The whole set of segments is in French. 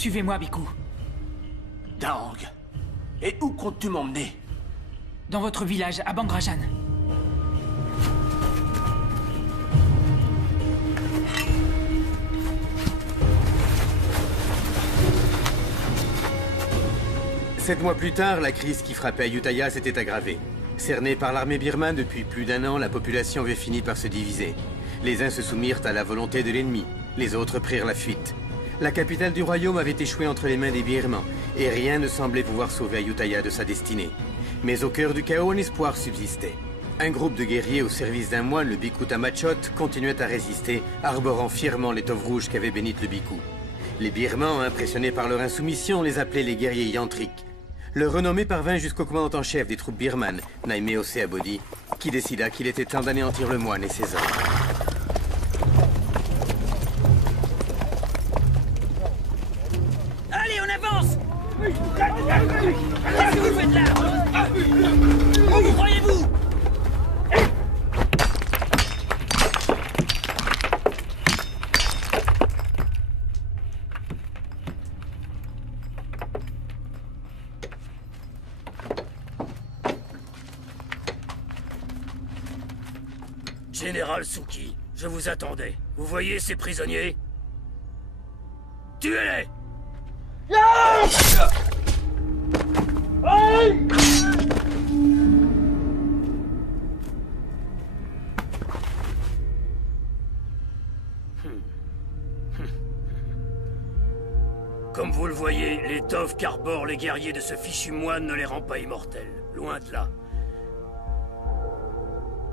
Suivez-moi, Biku. Dang. Et où comptes-tu m'emmener? Dans votre village, à Bangrajan. Sept mois plus tard, la crise qui frappait Ayutthaya s'était aggravée. Cernée par l'armée birmane depuis plus d'un an, la population avait fini par se diviser. Les uns se soumirent à la volonté de l'ennemi, les autres prirent la fuite. La capitale du royaume avait échoué entre les mains des Birmans, et rien ne semblait pouvoir sauver Ayutthaya de sa destinée. Mais au cœur du chaos, un espoir subsistait. Un groupe de guerriers au service d'un moine, le Bhikkhu Tamachot, continuait à résister, arborant fièrement l'étoffe rouge qu'avait bénite le Bhikkhu. Les Birmans, impressionnés par leur insoumission, les appelaient les guerriers yantriques. Leur renommée parvint jusqu'au commandant en chef des troupes birmanes, Naimeo Seabody, qui décida qu'il était temps d'anéantir le moine et ses hommes. Allez, on avance! Qu'est-ce que vous faites là? Où vous croyez-vous? Général Suki, je vous attendais. Vous voyez ces prisonniers? Tuez-les! Comme vous le voyez, l'étoffe qu'arborent les guerriers de ce fichu moine ne les rend pas immortels. Loin de là.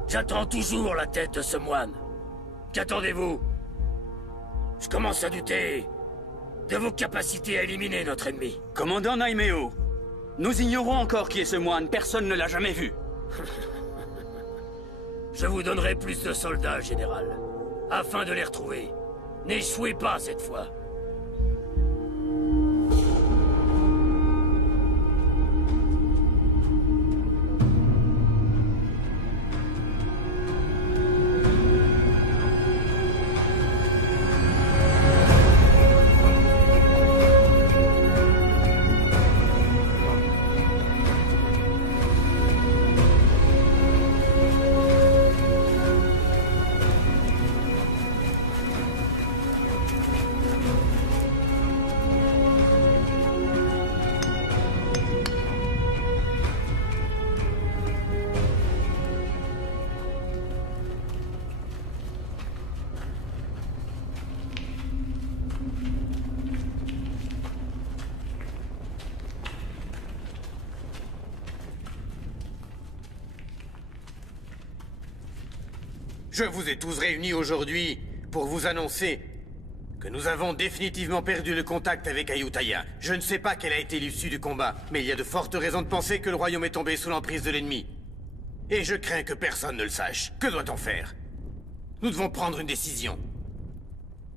J'attends toujours la tête de ce moine. Qu'attendez-vous? Je commence à douter de vos capacités à éliminer notre ennemi. Commandant Naimeo, nous ignorons encore qui est ce moine. Personne ne l'a jamais vu. Je vous donnerai plus de soldats, général, afin de les retrouver. N'échouez pas cette fois. Je vous ai tous réunis aujourd'hui pour vous annoncer que nous avons définitivement perdu le contact avec Ayutthaya. Je ne sais pas quelle a été l'issue du combat, mais il y a de fortes raisons de penser que le royaume est tombé sous l'emprise de l'ennemi. Et je crains que personne ne le sache. Que doit-on faire? Nous devons prendre une décision.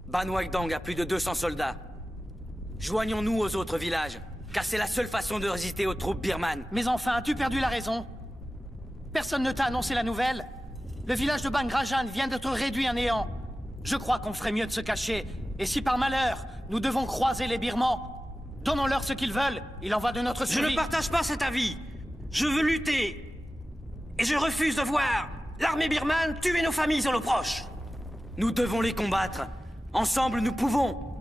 Ban Wagdang a plus de 200 soldats. Joignons-nous aux autres villages, car c'est la seule façon de résister aux troupes birmanes. Mais enfin, as-tu perdu la raison? Personne ne t'a annoncé la nouvelle? Le village de Bangrajan vient d'être réduit à néant. Je crois qu'on ferait mieux de se cacher. Et si par malheur, nous devons croiser les Birmans, donnons-leur ce qu'ils veulent. Il en va de notre survie. Je ne partage pas cet avis. Je veux lutter. Et je refuse de voir l'armée birmane tuer nos familles et nos proches. Nous devons les combattre. Ensemble, nous pouvons.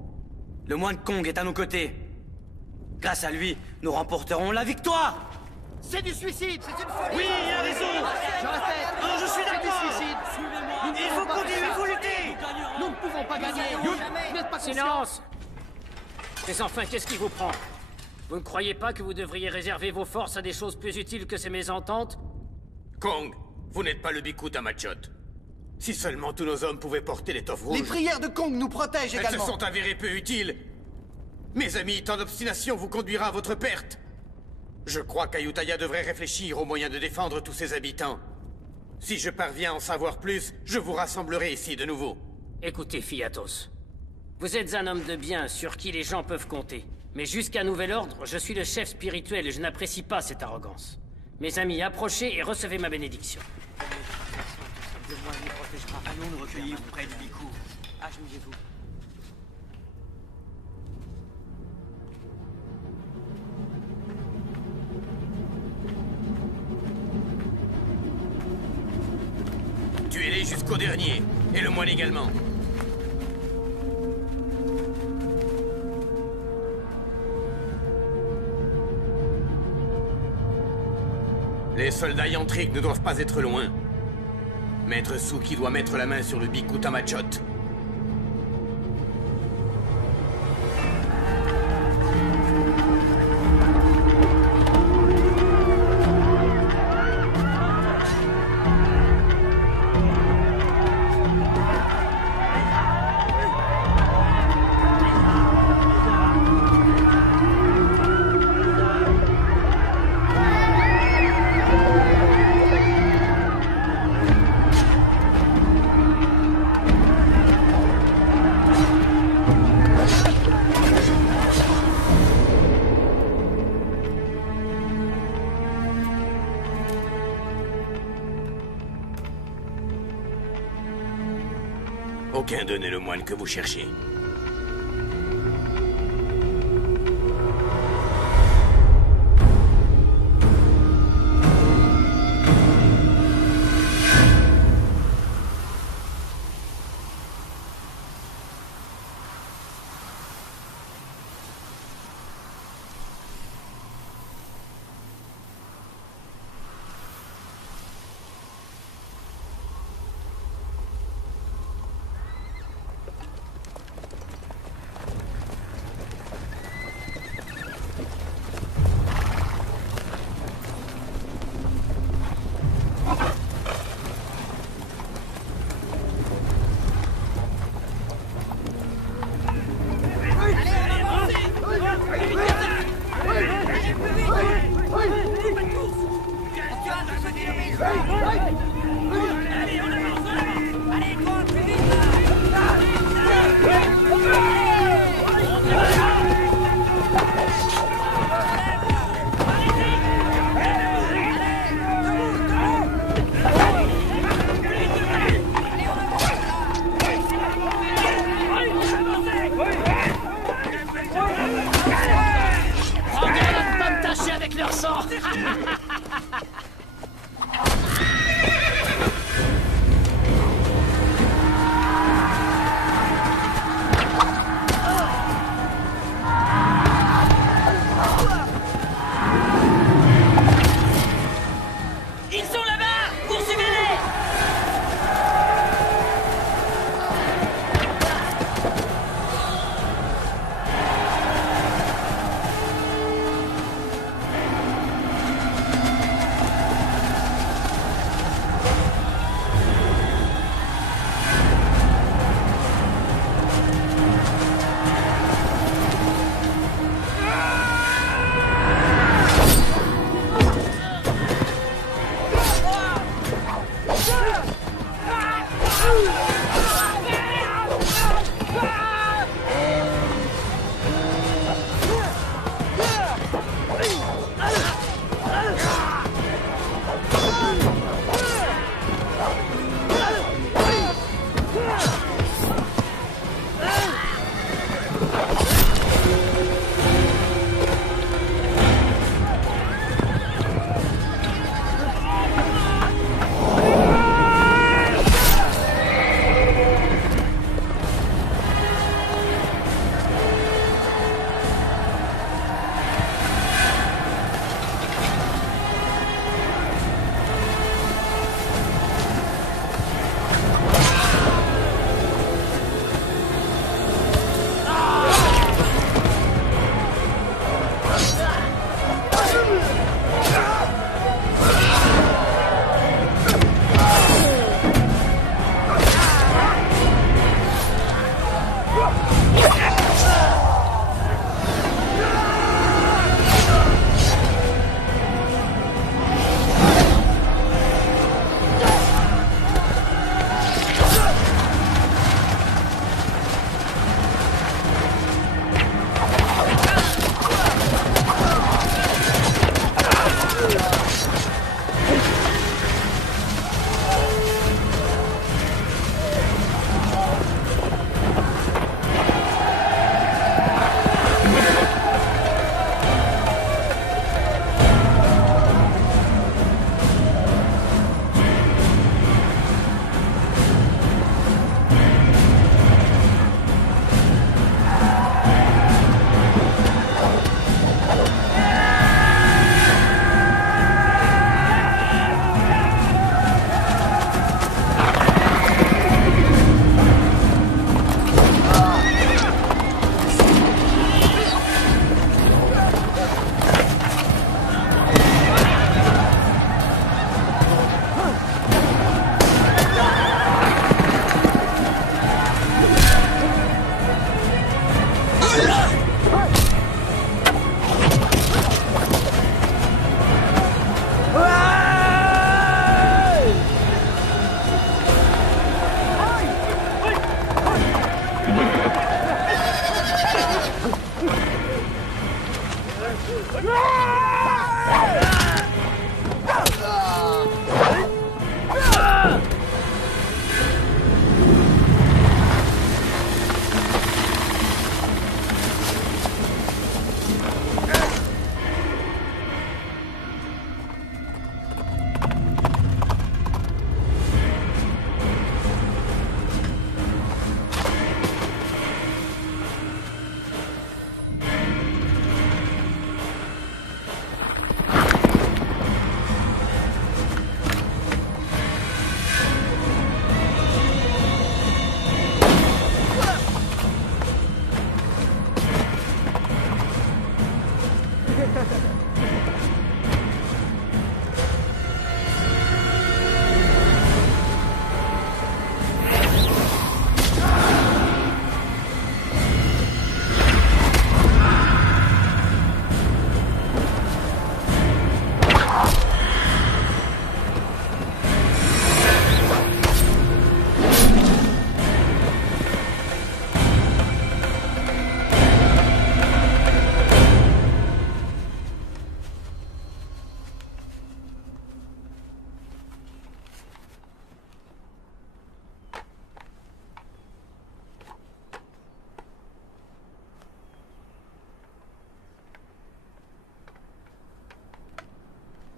Le moine Kong est à nos côtés. Grâce à lui, nous remporterons la victoire. C'est du suicide, c'est une folie. Oui, il a raison. Je répète. Non, je suis d'accord. C'est du suicide. Il faut continuer, il faut lutter. Nous ne pouvons pas gagner. Vous n'êtes pas conscients. Silence! Mais enfin, qu'est-ce qui vous prend? Vous ne croyez pas que vous devriez réserver vos forces à des choses plus utiles que ces mésententes? Kong, vous n'êtes pas le Bhikkhu Tamachot. Si seulement tous nos hommes pouvaient porter l'étoffe rouge... Les prières de Kong nous protègent Elles également. se sont avérées peu utiles. Mes amis, tant d'obstination vous conduira à votre perte. Je crois qu'Ayutthaya devrait réfléchir aux moyens de défendre tous ses habitants. Si je parviens à en savoir plus, je vous rassemblerai ici de nouveau. Écoutez, Fiatos. Vous êtes un homme de bien sur qui les gens peuvent compter. Mais jusqu'à nouvel ordre, je suis le chef spirituel et je n'apprécie pas cette arrogance. Mes amis, approchez et recevez ma bénédiction. Allons nous recueillir près du Bhikkhu. Agenouillez-vous. Tuez-les jusqu'au dernier. Et le moine également. Les soldats yantriques ne doivent pas être loin. Maître Suki doit mettre la main sur le Bhikkhu Tamachot. Aucun d'eux n'est le moine que vous cherchez. Avec leur sang.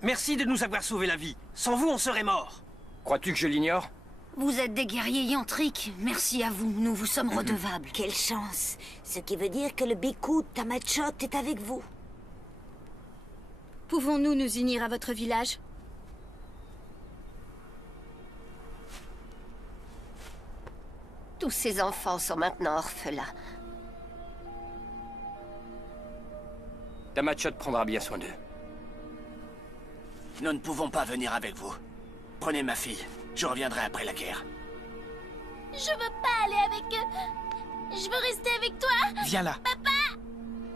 Merci de nous avoir sauvé la vie. Sans vous, on serait morts. Crois-tu que je l'ignore? Vous êtes des guerriers yantriques. Merci à vous, nous vous sommes redevables. Quelle chance. Ce qui veut dire que le Biku Tamachot est avec vous. Pouvons-nous nous unir à votre village? Tous ces enfants sont maintenant orphelins. Tamachot prendra bien soin d'eux. Nous ne pouvons pas venir avec vous. Prenez ma fille. Je reviendrai après la guerre. Je veux pas aller avec eux. Je veux rester avec toi. Viens là. Papa!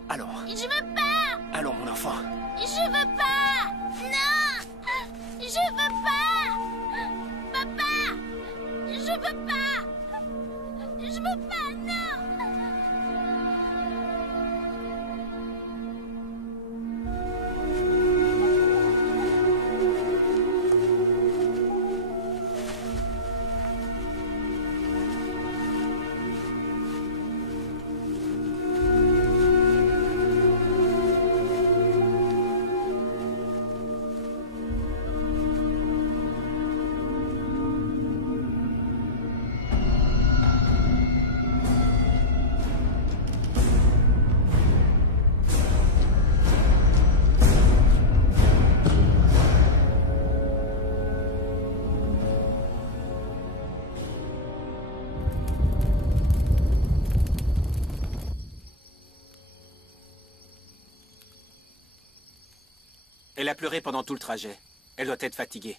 Allons. Je veux pas! Allons, mon enfant. Je veux pas! Non! Je veux pas! Papa! Je veux pas! Je veux pas, non! Elle a pleuré pendant tout le trajet. Elle doit être fatiguée.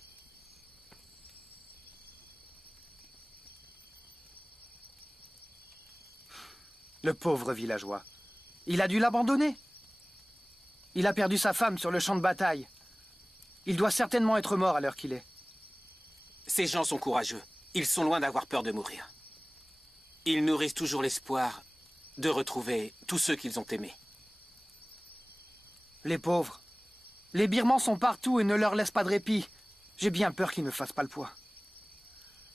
Le pauvre villageois. Il a dû l'abandonner. Il a perdu sa femme sur le champ de bataille. Il doit certainement être mort à l'heure qu'il est. Ces gens sont courageux. Ils sont loin d'avoir peur de mourir. Ils nourrissent toujours l'espoir de retrouver tous ceux qu'ils ont aimés. Les pauvres. Les Birmans sont partout et ne leur laissent pas de répit. J'ai bien peur qu'ils ne fassent pas le poids.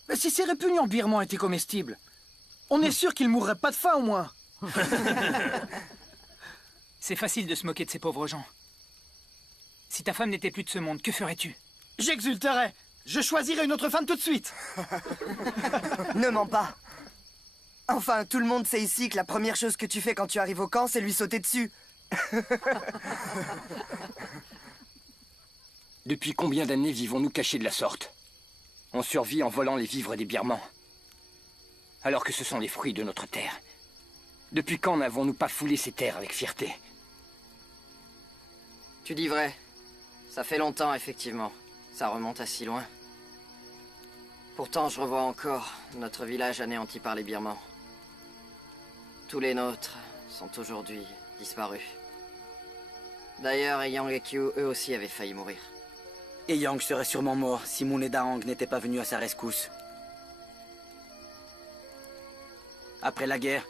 Mais si ces répugnants Birmans étaient comestibles, on est sûr qu'ils mourraient pas de faim au moins. C'est facile de se moquer de ces pauvres gens. Si ta femme n'était plus de ce monde, que ferais-tu? J'exulterais. Je choisirais une autre femme tout de suite. Ne mens pas. Enfin, tout le monde sait ici que la première chose que tu fais quand tu arrives au camp, c'est lui sauter dessus. Depuis combien d'années vivons-nous cachés de la sorte? On survit en volant les vivres des Birmans. Alors que ce sont les fruits de notre terre. Depuis quand n'avons-nous pas foulé ces terres avec fierté? Tu dis vrai. Ça fait longtemps, effectivement. Ça remonte à si loin. Pourtant, je revois encore notre village anéanti par les Birmans. Tous les nôtres sont aujourd'hui disparus. D'ailleurs, Yang et Kyu, eux aussi, avaient failli mourir. Et Yang serait sûrement mort si Moon et Daang n'étaient pas venus à sa rescousse. Après la guerre,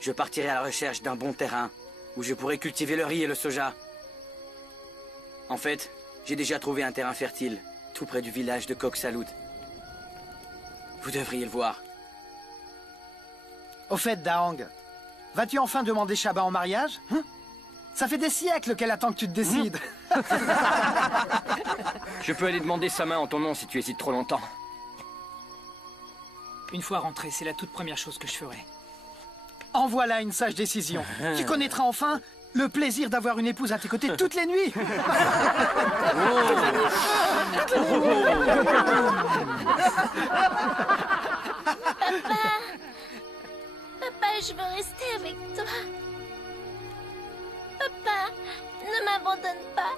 je partirai à la recherche d'un bon terrain où je pourrai cultiver le riz et le soja. En fait, j'ai déjà trouvé un terrain fertile, tout près du village de Kok Salud. Vous devriez le voir. Au fait, Daang, vas-tu enfin demander Shaba en mariage? Ça fait des siècles qu'elle attend que tu te décides. Je peux aller demander sa main en ton nom si tu hésites trop longtemps. Une fois rentré, c'est la toute première chose que je ferai. En voilà une sage décision. Tu connaîtras enfin le plaisir d'avoir une épouse à tes côtés toutes les nuits. Papa, je veux rester avec toi. Papa, ne m'abandonne pas.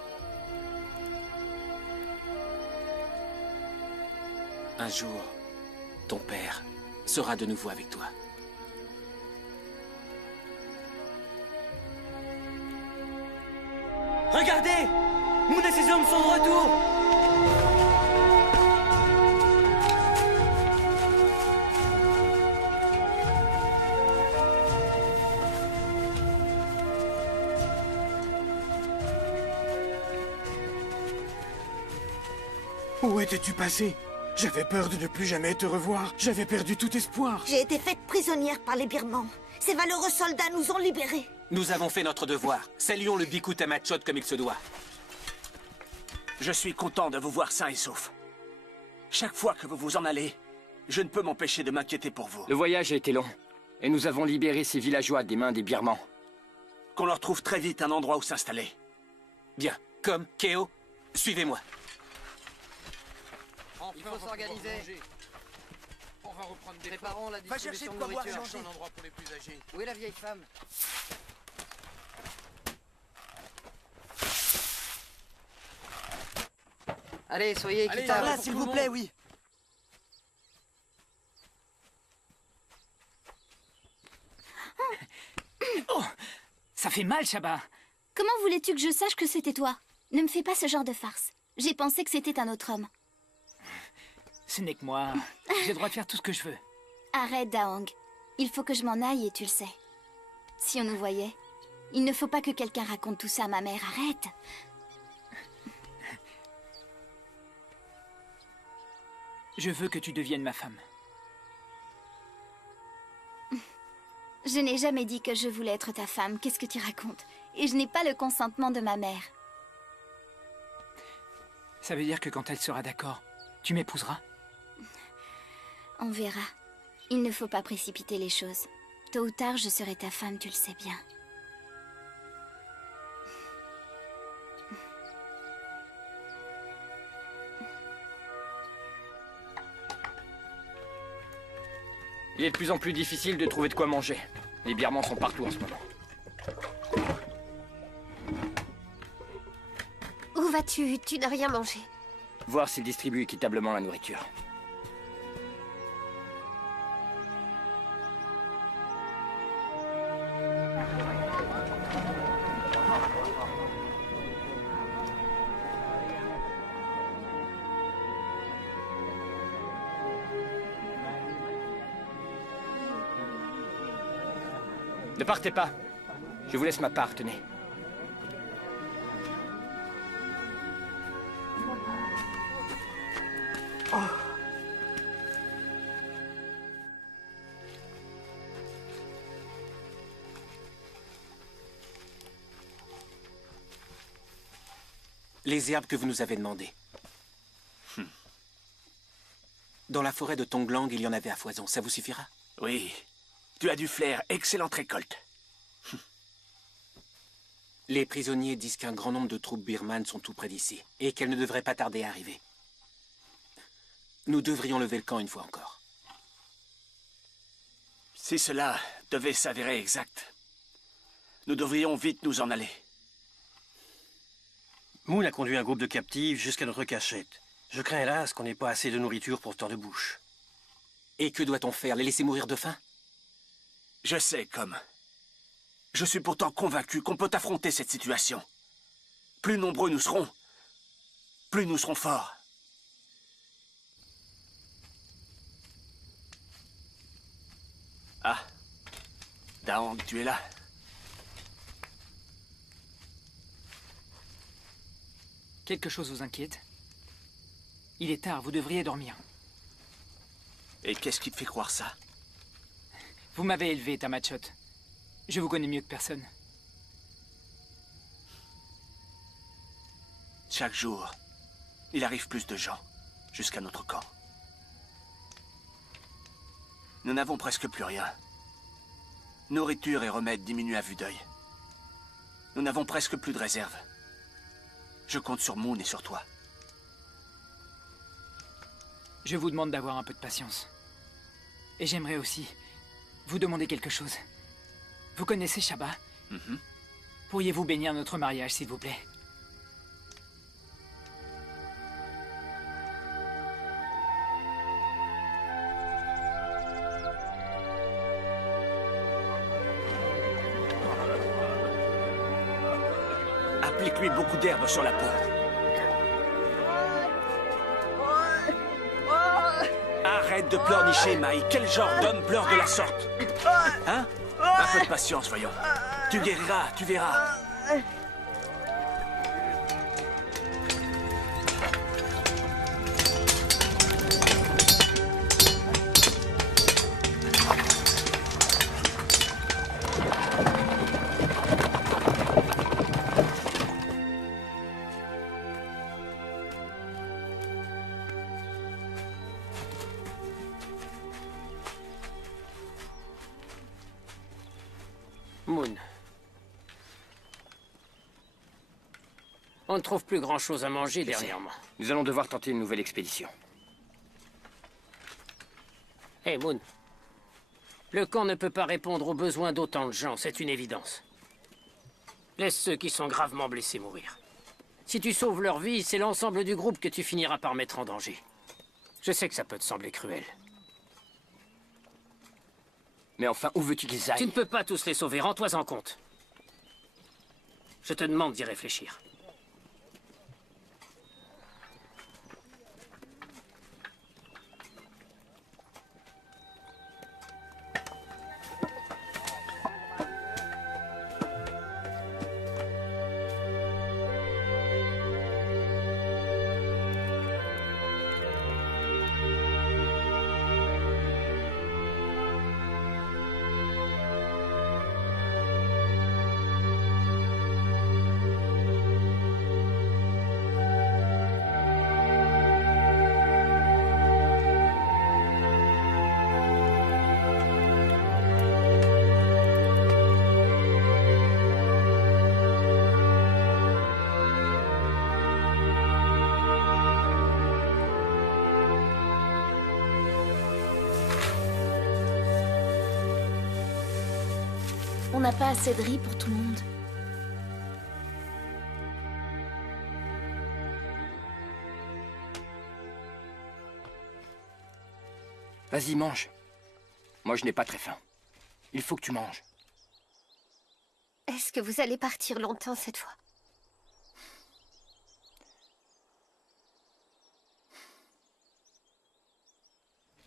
Un jour, ton père sera de nouveau avec toi. Regardez! Moon et ses hommes sont de retour! Où étais-tu passé? J'avais peur de ne plus jamais te revoir. J'avais perdu tout espoir. J'ai été faite prisonnière par les Birmans. Ces valeureux soldats nous ont libérés. Nous avons fait notre devoir. Saluons le Biku Tamachot comme il se doit. Je suis content de vous voir sain et sauf. Chaque fois que vous vous en allez, je ne peux m'empêcher de m'inquiéter pour vous. Le voyage a été long, et nous avons libéré ces villageois des mains des Birmans. Qu'on leur trouve très vite un endroit où s'installer. Bien. Comme, Keo, suivez-moi. Il faut s'organiser. On va reprendre des Préparons la Va chercher distribution de de quoi boire et nourriture. manger. un endroit pour les plus âgés. Où est la vieille femme? Allez, soyez Allez, équitables. par là, s'il vous plaît, oui. Oh, ça fait mal, Shabba. Comment voulais-tu que je sache que c'était toi? Ne me fais pas ce genre de farce. J'ai pensé que c'était un autre homme. Ce n'est que moi. J'ai le droit de faire tout ce que je veux. Arrête, Daong. Il faut que je m'en aille et tu le sais. Si on nous voyait, il ne faut pas que quelqu'un raconte tout ça à ma mère. Arrête. Je veux que tu deviennes ma femme. Je n'ai jamais dit que je voulais être ta femme. Qu'est-ce que tu racontes? Et je n'ai pas le consentement de ma mère. Ça veut dire que quand elle sera d'accord, tu m'épouseras? On verra. Il ne faut pas précipiter les choses. Tôt ou tard, je serai ta femme, tu le sais bien. Il est de plus en plus difficile de trouver de quoi manger. Les Birmans sont partout en ce moment. Où vas-tu? Tu n'as rien mangé. Voir s'ils distribuent équitablement la nourriture. Ne partez pas. Je vous laisse ma part, tenez. Les herbes que vous nous avez demandées. Dans la forêt de Tonglang, il y en avait à foison. Ça vous suffira? Oui. Tu as du flair. Excellente récolte. Les prisonniers disent qu'un grand nombre de troupes birmanes sont tout près d'ici, et qu'elles ne devraient pas tarder à arriver. Nous devrions lever le camp une fois encore. Si cela devait s'avérer exact, nous devrions vite nous en aller. Moon a conduit un groupe de captifs jusqu'à notre cachette. Je crains hélas qu'on n'ait pas assez de nourriture pour tant de bouches. Et que doit-on faire? Les laisser mourir de faim? Je sais, comme. Je suis pourtant convaincu qu'on peut affronter cette situation. Plus nombreux nous serons, plus nous serons forts. Ah, Daong, tu es là. Quelque chose vous inquiète? Il est tard, vous devriez dormir. Et qu'est-ce qui te fait croire ça? Vous m'avez élevé, Tamachot. Je vous connais mieux que personne. Chaque jour, il arrive plus de gens jusqu'à notre camp. Nous n'avons presque plus rien. Nourriture et remèdes diminuent à vue d'œil. Nous n'avons presque plus de réserve. Je compte sur Moon et sur toi. Je vous demande d'avoir un peu de patience. Et j'aimerais aussi vous demander quelque chose. Vous connaissez Shabba? Pourriez-vous bénir notre mariage, s'il vous plaît? Applique-lui beaucoup d'herbe sur la peau. Arrête de pleurnicher, Mai. Quel genre d'homme pleure de la sorte? Hein? Un peu de patience, voyons. Tu guériras, tu verras. Moon. On ne trouve plus grand-chose à manger dernièrement. Nous allons devoir tenter une nouvelle expédition. Hé, Moon. Le camp ne peut pas répondre aux besoins d'autant de gens, c'est une évidence. Laisse ceux qui sont gravement blessés mourir. Si tu sauves leur vie, c'est l'ensemble du groupe que tu finiras par mettre en danger. Je sais que ça peut te sembler cruel. Mais enfin, où veux-tu qu'ils aillent? Tu ne peux pas tous les sauver, rends-toi en compte. Je te demande d'y réfléchir. On n'a pas assez de riz pour tout le monde. Vas-y, mange. Moi, je n'ai pas très faim. Il faut que tu manges. Est-ce que vous allez partir longtemps cette fois?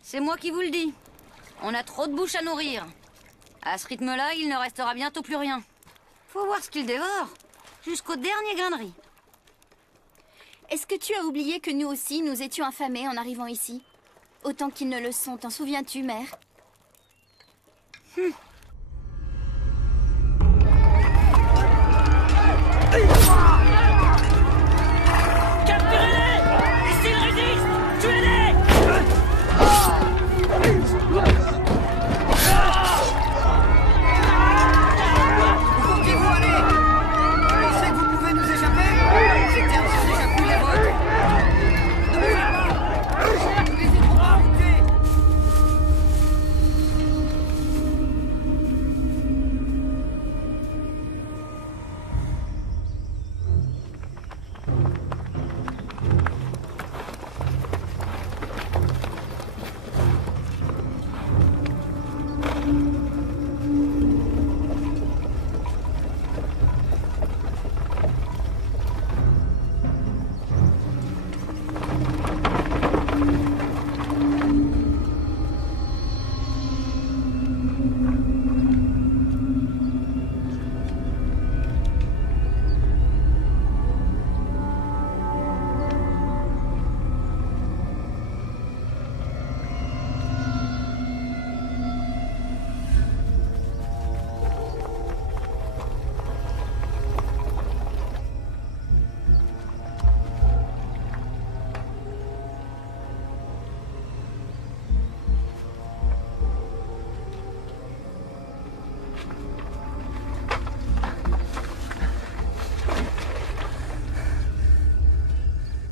C'est moi qui vous le dis. On a trop de bouches à nourrir. À ce rythme-là, il ne restera bientôt plus rien. Faut voir ce qu'il dévore. Jusqu'au dernier grain de riz. Est-ce que tu as oublié que nous aussi, nous étions affamés en arrivant ici? Autant qu'ils ne le sont, t'en souviens-tu, mère? Capturez-les! Et s'ils résistent, tuez-les! Comptez-vous aller? Pensez que vous pouvez nous échapper? Ces terres sont déjà plus les vôtres. Ne bougez pas! Nous n'hésiterons pas à vous tuer!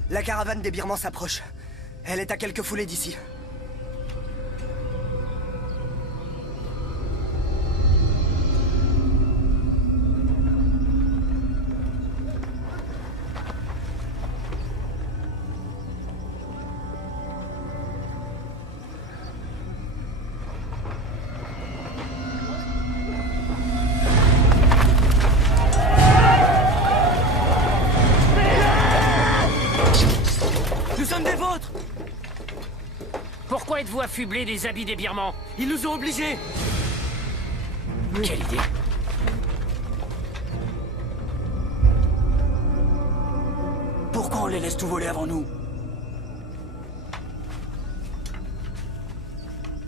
La caravane des Birmans s'approche. Elle est à quelques foulées d'ici. Pourquoi êtes-vous affublés des habits des Birmans? Ils nous ont obligés. Quelle idée! Pourquoi on les laisse tout voler avant nous?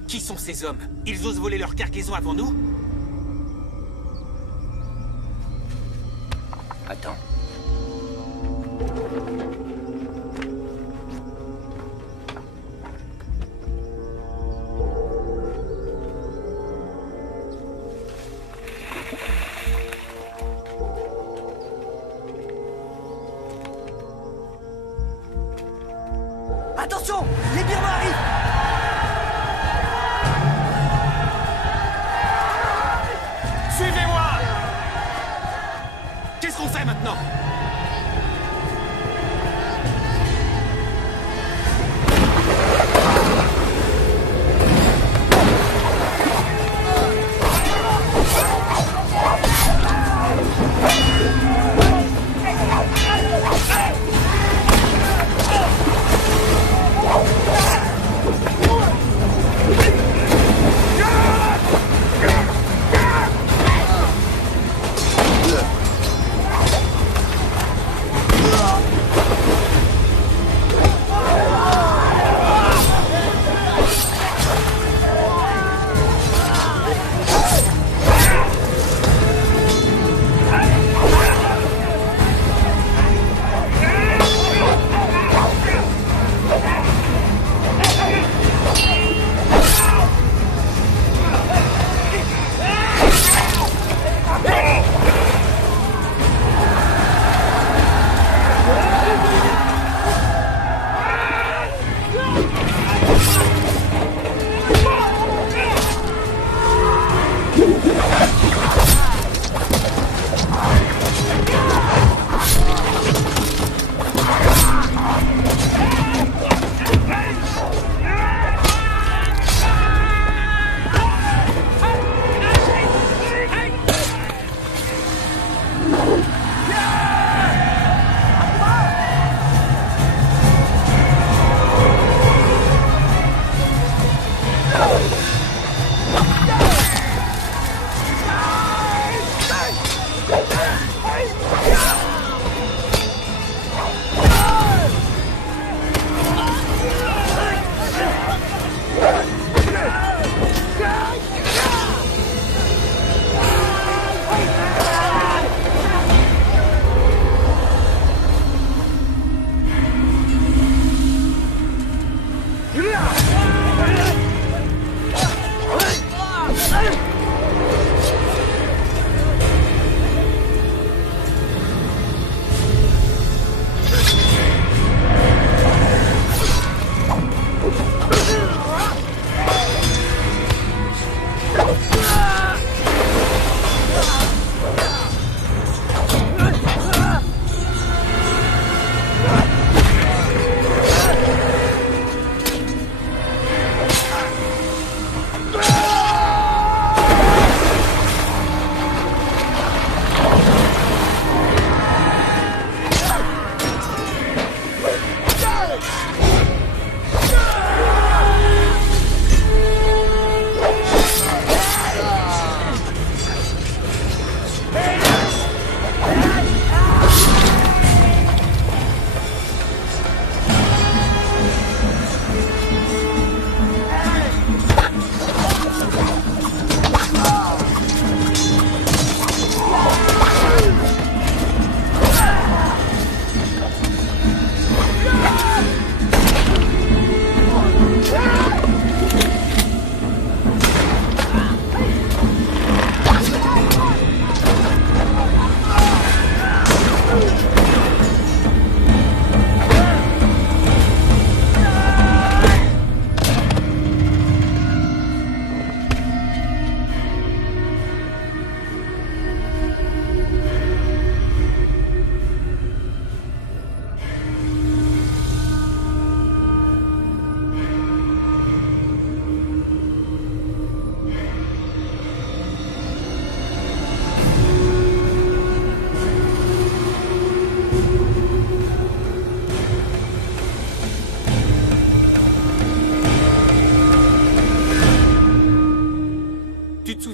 Qui sont ces hommes? Ils osent voler leur cargaison avant nous? Attends. Attention! Les Birmans arrivent! Suivez-moi! Qu'est-ce qu'on fait maintenant?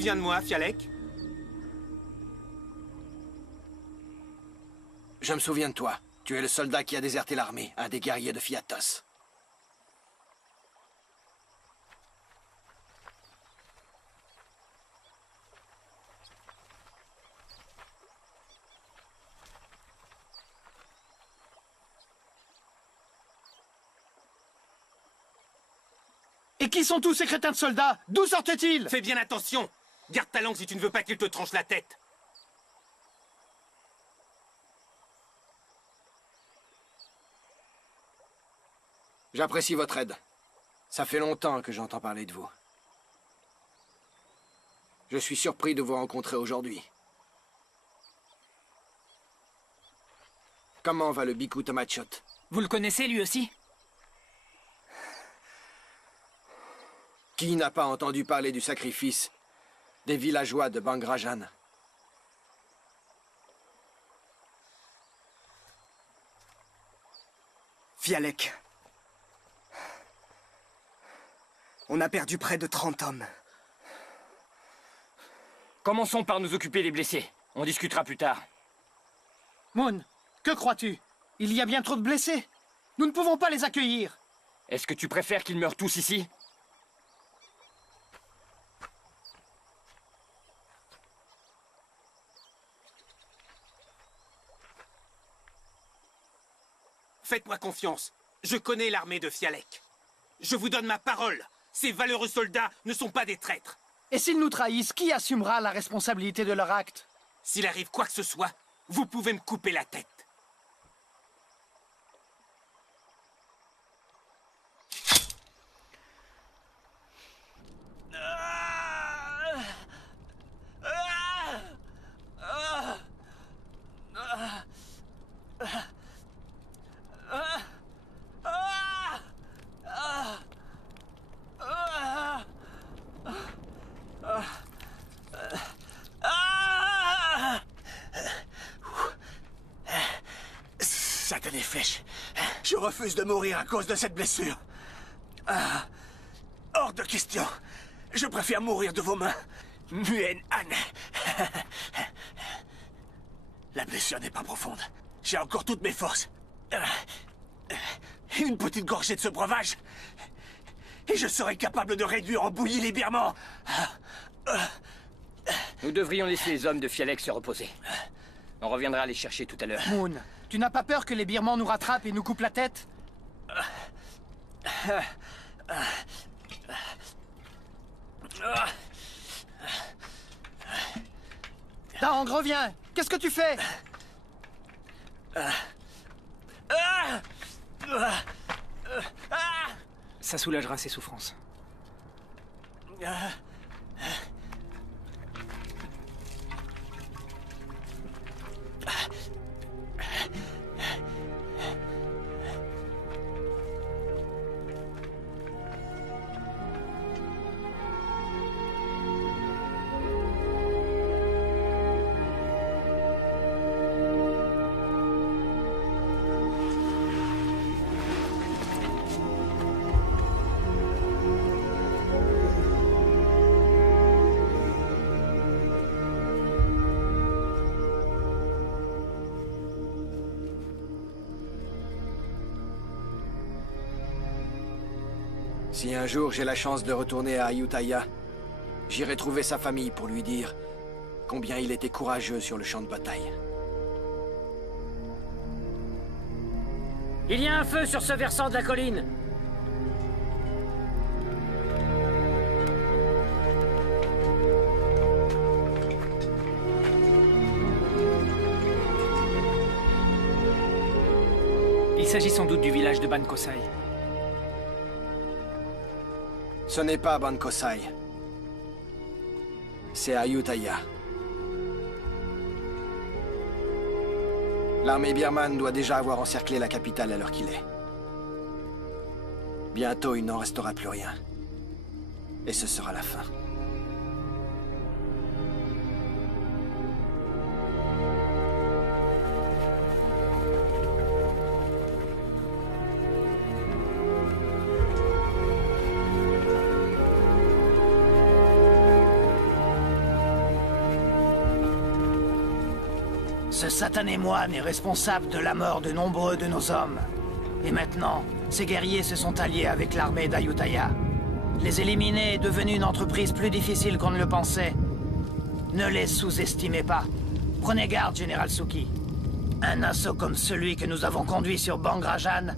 souviens de moi, Fialek? Je me souviens de toi. Tu es le soldat qui a déserté l'armée, un des guerriers de Fiatos. Et qui sont tous ces crétins de soldats? D'où sortent-ils? Fais bien attention! Garde ta langue si tu ne veux pas qu'il te tranche la tête. J'apprécie votre aide. Ça fait longtemps que j'entends parler de vous. Je suis surpris de vous rencontrer aujourd'hui. Comment va le Biku Tamachot? Vous le connaissez, lui aussi? Qui n'a pas entendu parler du sacrifice des villageois de Bangrajan? Fialek. On a perdu près de 30 hommes. Commençons par nous occuper des blessés. On discutera plus tard. Moon, que crois-tu? Il y a bien trop de blessés. Nous ne pouvons pas les accueillir. Est-ce que tu préfères qu'ils meurent tous ici? Faites-moi confiance. Je connais l'armée de Fialek. Je vous donne ma parole. Ces valeureux soldats ne sont pas des traîtres. Et s'ils nous trahissent, qui assumera la responsabilité de leur acte? S'il arrive quoi que ce soit, vous pouvez me couper la tête. Satané flèche. Je refuse de mourir à cause de cette blessure. Ah, hors de question. Je préfère mourir de vos mains. Muen Han. La blessure n'est pas profonde. J'ai encore toutes mes forces. Une petite gorgée de ce breuvage, et je serai capable de réduire en bouillie les birmans. Nous devrions laisser les hommes de Fialek se reposer. On reviendra les chercher tout à l'heure. Moon, tu n'as pas peur que les Birmans nous rattrapent et nous coupent la tête? Tang, reviens! Qu'est-ce que tu fais? Ça soulagera ses souffrances. Si un jour j'ai la chance de retourner à Ayutthaya, j'irai trouver sa famille pour lui dire combien il était courageux sur le champ de bataille. Il y a un feu sur ce versant de la colline. Il s'agit sans doute du village de Ban Kosai. Ce n'est pas Ban Kosai. C'est Ayutthaya. L'armée birmane doit déjà avoir encerclé la capitale à l'heure qu'il est. Bientôt, il n'en restera plus rien. Et ce sera la fin. Ce satané moine est responsable de la mort de nombreux de nos hommes. Et maintenant, ces guerriers se sont alliés avec l'armée d'Ayutthaya. Les éliminer est devenu une entreprise plus difficile qu'on ne le pensait. Ne les sous-estimez pas. Prenez garde, Général Suki. Un assaut comme celui que nous avons conduit sur Bangrajan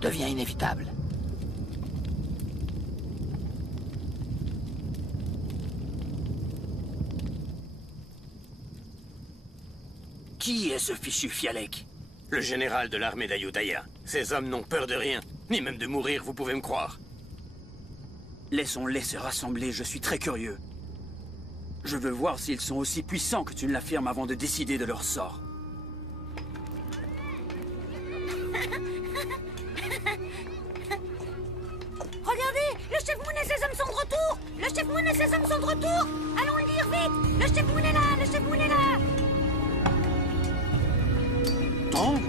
devient inévitable. Qui est ce fichu Fialek? Le général de l'armée d'Ayutthaya. Ces hommes n'ont peur de rien, ni même de mourir, vous pouvez me croire. Laissons-les se rassembler, je suis très curieux. Je veux voir s'ils sont aussi puissants que tu ne l'affirmes avant de décider de leur sort. Regardez, le chef Moon et ses hommes sont de retour. Le chef Moon et ses hommes sont de retour. Allons le dire vite. Le chef Moon est là, le chef Moon est là. Tong ?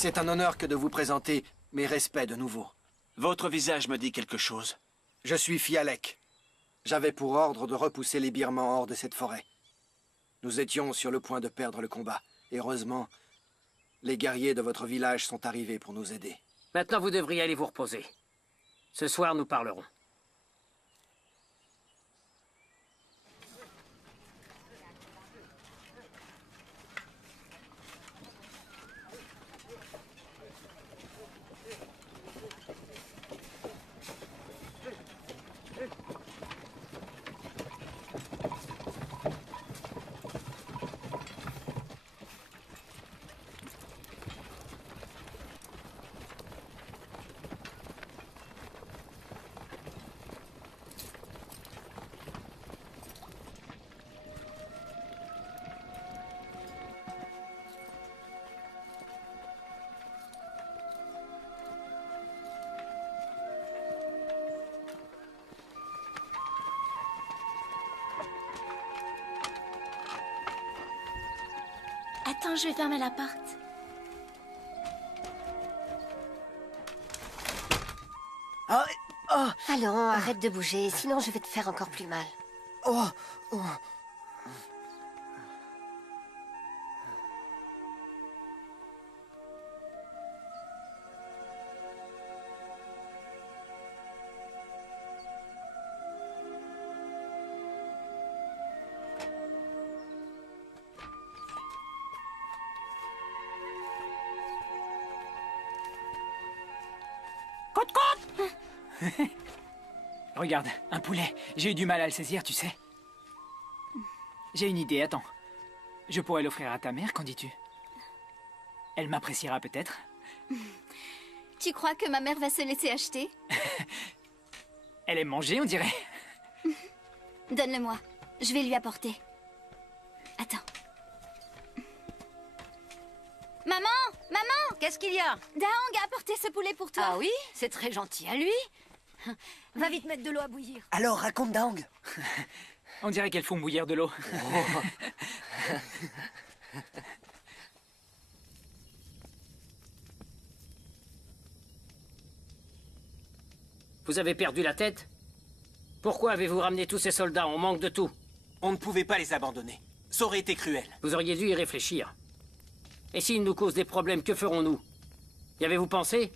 C'est un honneur que de vous présenter mes respects de nouveau. Votre visage me dit quelque chose. Je suis Fialek. J'avais pour ordre de repousser les Birmans hors de cette forêt. Nous étions sur le point de perdre le combat. Heureusement, les guerriers de votre village sont arrivés pour nous aider. Maintenant, vous devriez aller vous reposer. Ce soir, nous parlerons. Attends, je vais fermer la porte. Allons, arrête de bouger, sinon je vais te faire encore plus mal. Regarde, un poulet. J'ai eu du mal à le saisir, tu sais. J'ai une idée, attends. Je pourrais l'offrir à ta mère, qu'en dis-tu? Elle m'appréciera peut-être. Tu crois que ma mère va se laisser acheter? Elle aime manger, on dirait. Donne-le-moi. Je vais lui apporter. Attends. Maman! Maman! Qu'est-ce qu'il y a? Daong a apporté ce poulet pour toi. Ah oui? C'est très gentil à lui. Va vite mettre de l'eau à bouillir. Alors, raconte Daong. On dirait qu'elles font bouillir de l'eau. Vous avez perdu la tête? Pourquoi avez-vous ramené tous ces soldats? On manque de tout. On ne pouvait pas les abandonner. Ça aurait été cruel. Vous auriez dû y réfléchir. Et s'ils nous causent des problèmes, que ferons-nous? Y avez-vous pensé?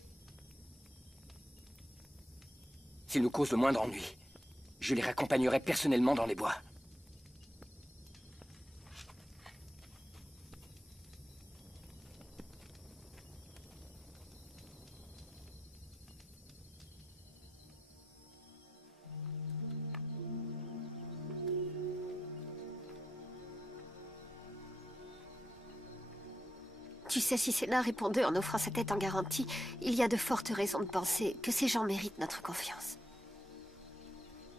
S'ils nous causent le moindre ennui, je les raccompagnerai personnellement dans les bois. Tu sais, si Sénat répondait en offrant sa tête en garantie, il y a de fortes raisons de penser que ces gens méritent notre confiance.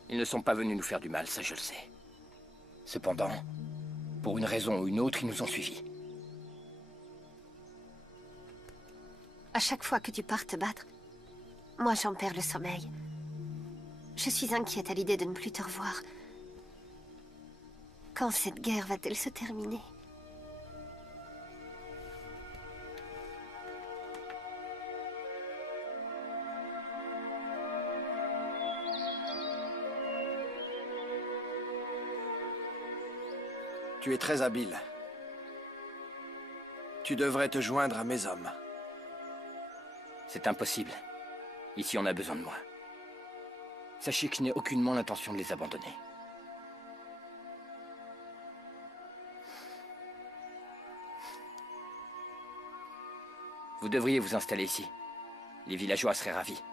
Ils ne sont pas venus nous faire du mal, ça je le sais. Cependant, pour une raison ou une autre, ils nous ont suivis. À chaque fois que tu pars te battre, moi j'en perds le sommeil. Je suis inquiète à l'idée de ne plus te revoir. Quand cette guerre va-t-elle se terminer? Tu es très habile. Tu devrais te joindre à mes hommes. C'est impossible. Ici, on a besoin de moi. Sachez que je n'ai aucunement l'intention de les abandonner. Vous devriez vous installer ici. Les villageois seraient ravis.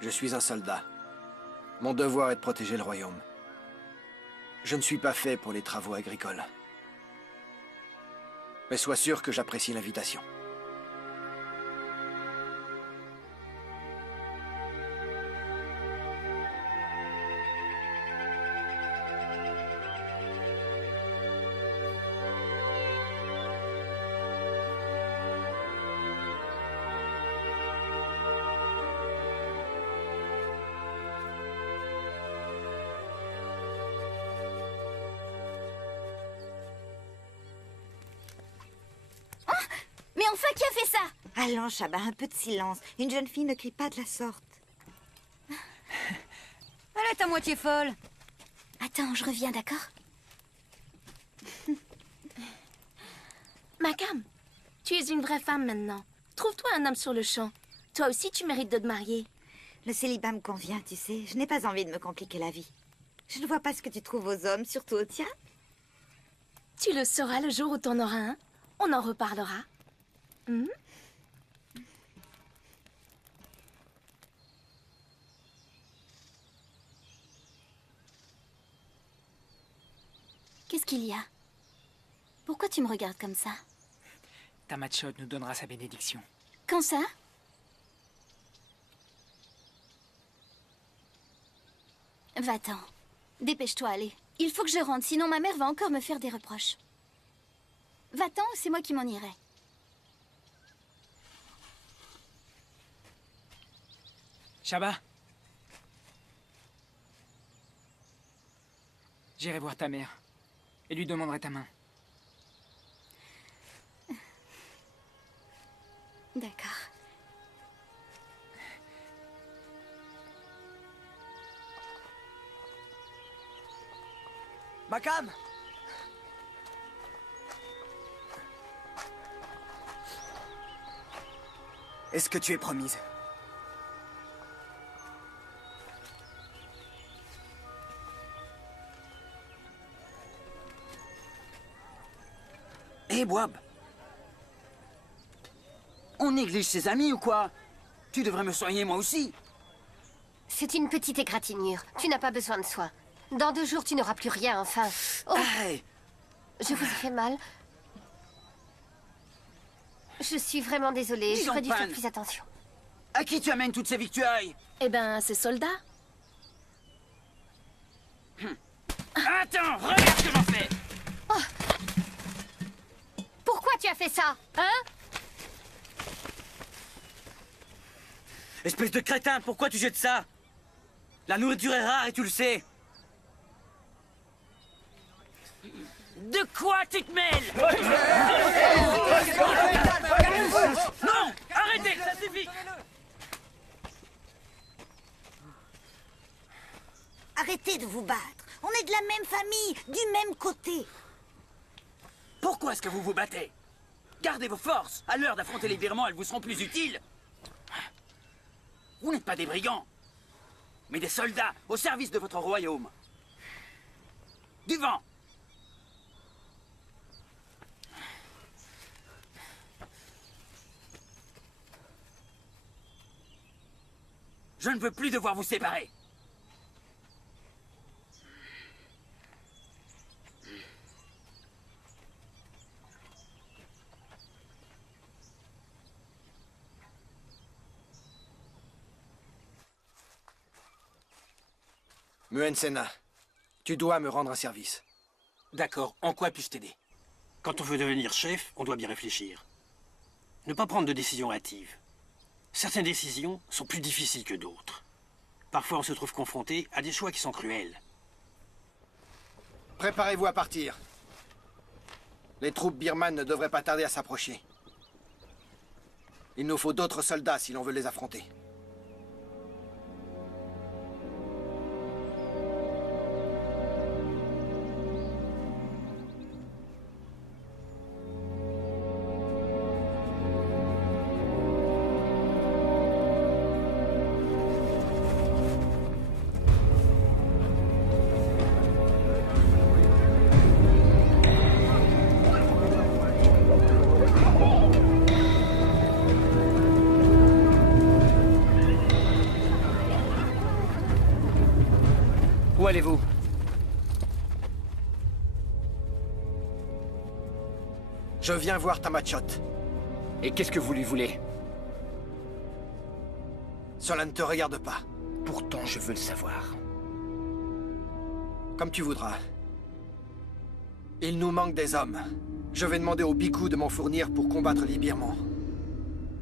Je suis un soldat. Mon devoir est de protéger le royaume. Je ne suis pas fait pour les travaux agricoles. Mais sois sûr que j'apprécie l'invitation. Mais enfin, qui a fait ça? Allons, Chaba, un peu de silence. Une jeune fille ne crie pas de la sorte. Elle est à moitié folle. Attends, je reviens, d'accord? Makam, tu es une vraie femme maintenant. Trouve-toi un homme sur le champ. Toi aussi, tu mérites de te marier. Le célibat me convient, tu sais. Je n'ai pas envie de me compliquer la vie. Je ne vois pas ce que tu trouves aux hommes, surtout au tien. Tu le sauras le jour où t'en auras un. On en reparlera. Hmm? Qu'est-ce qu'il y a? Pourquoi tu me regardes comme ça? Tamachot nous donnera sa bénédiction. Quand ça? Va-t'en. Dépêche-toi, allez. Il faut que je rentre, sinon ma mère va encore me faire des reproches. Va-t'en ou c'est moi qui m'en irai? Chaba. J'irai voir ta mère et lui demanderai ta main. D'accord. Makam! Est-ce que tu es promise? Hé, Boab! On néglige ses amis ou quoi? Tu devrais me soigner moi aussi. C'est une petite égratignure. Tu n'as pas besoin de soins. Dans 2 jours, tu n'auras plus rien, enfin. Oh. Hey. Je vous ai fait mal. Je suis vraiment désolée. Dis J'aurais donc, dû faire Pan. plus attention. À qui tu amènes toutes ces victuailles? Eh ben, ces soldats. Attends, regarde ce que j'en fais! Pourquoi tu as fait ça? Hein? Espèce de crétin, pourquoi tu jettes ça? La nourriture est rare et tu le sais. De quoi tu te mêles? Non! Arrêtez, ça suffit! Arrêtez de vous battre. On est de la même famille, du même côté. Pourquoi est-ce que vous vous battez? Gardez vos forces. À l'heure d'affronter les Birmans, elles vous seront plus utiles. Vous n'êtes pas des brigands, mais des soldats au service de votre royaume. Du vent. Je ne veux plus devoir vous séparer. Muen Sena, tu dois me rendre un service. D'accord, en quoi puis-je t'aider? Quand on veut devenir chef, on doit bien réfléchir. Ne pas prendre de décisions hâtives. Certaines décisions sont plus difficiles que d'autres. Parfois, on se trouve confronté à des choix qui sont cruels. Préparez-vous à partir. Les troupes birmanes ne devraient pas tarder à s'approcher. Il nous faut d'autres soldats si l'on veut les affronter. Où allez-vous? Je viens voir Tamachot. Et qu'est-ce que vous lui voulez? Cela ne te regarde pas. Pourtant, je veux le savoir. Comme tu voudras. Il nous manque des hommes. Je vais demander au Biku de m'en fournir pour combattre les Birmans.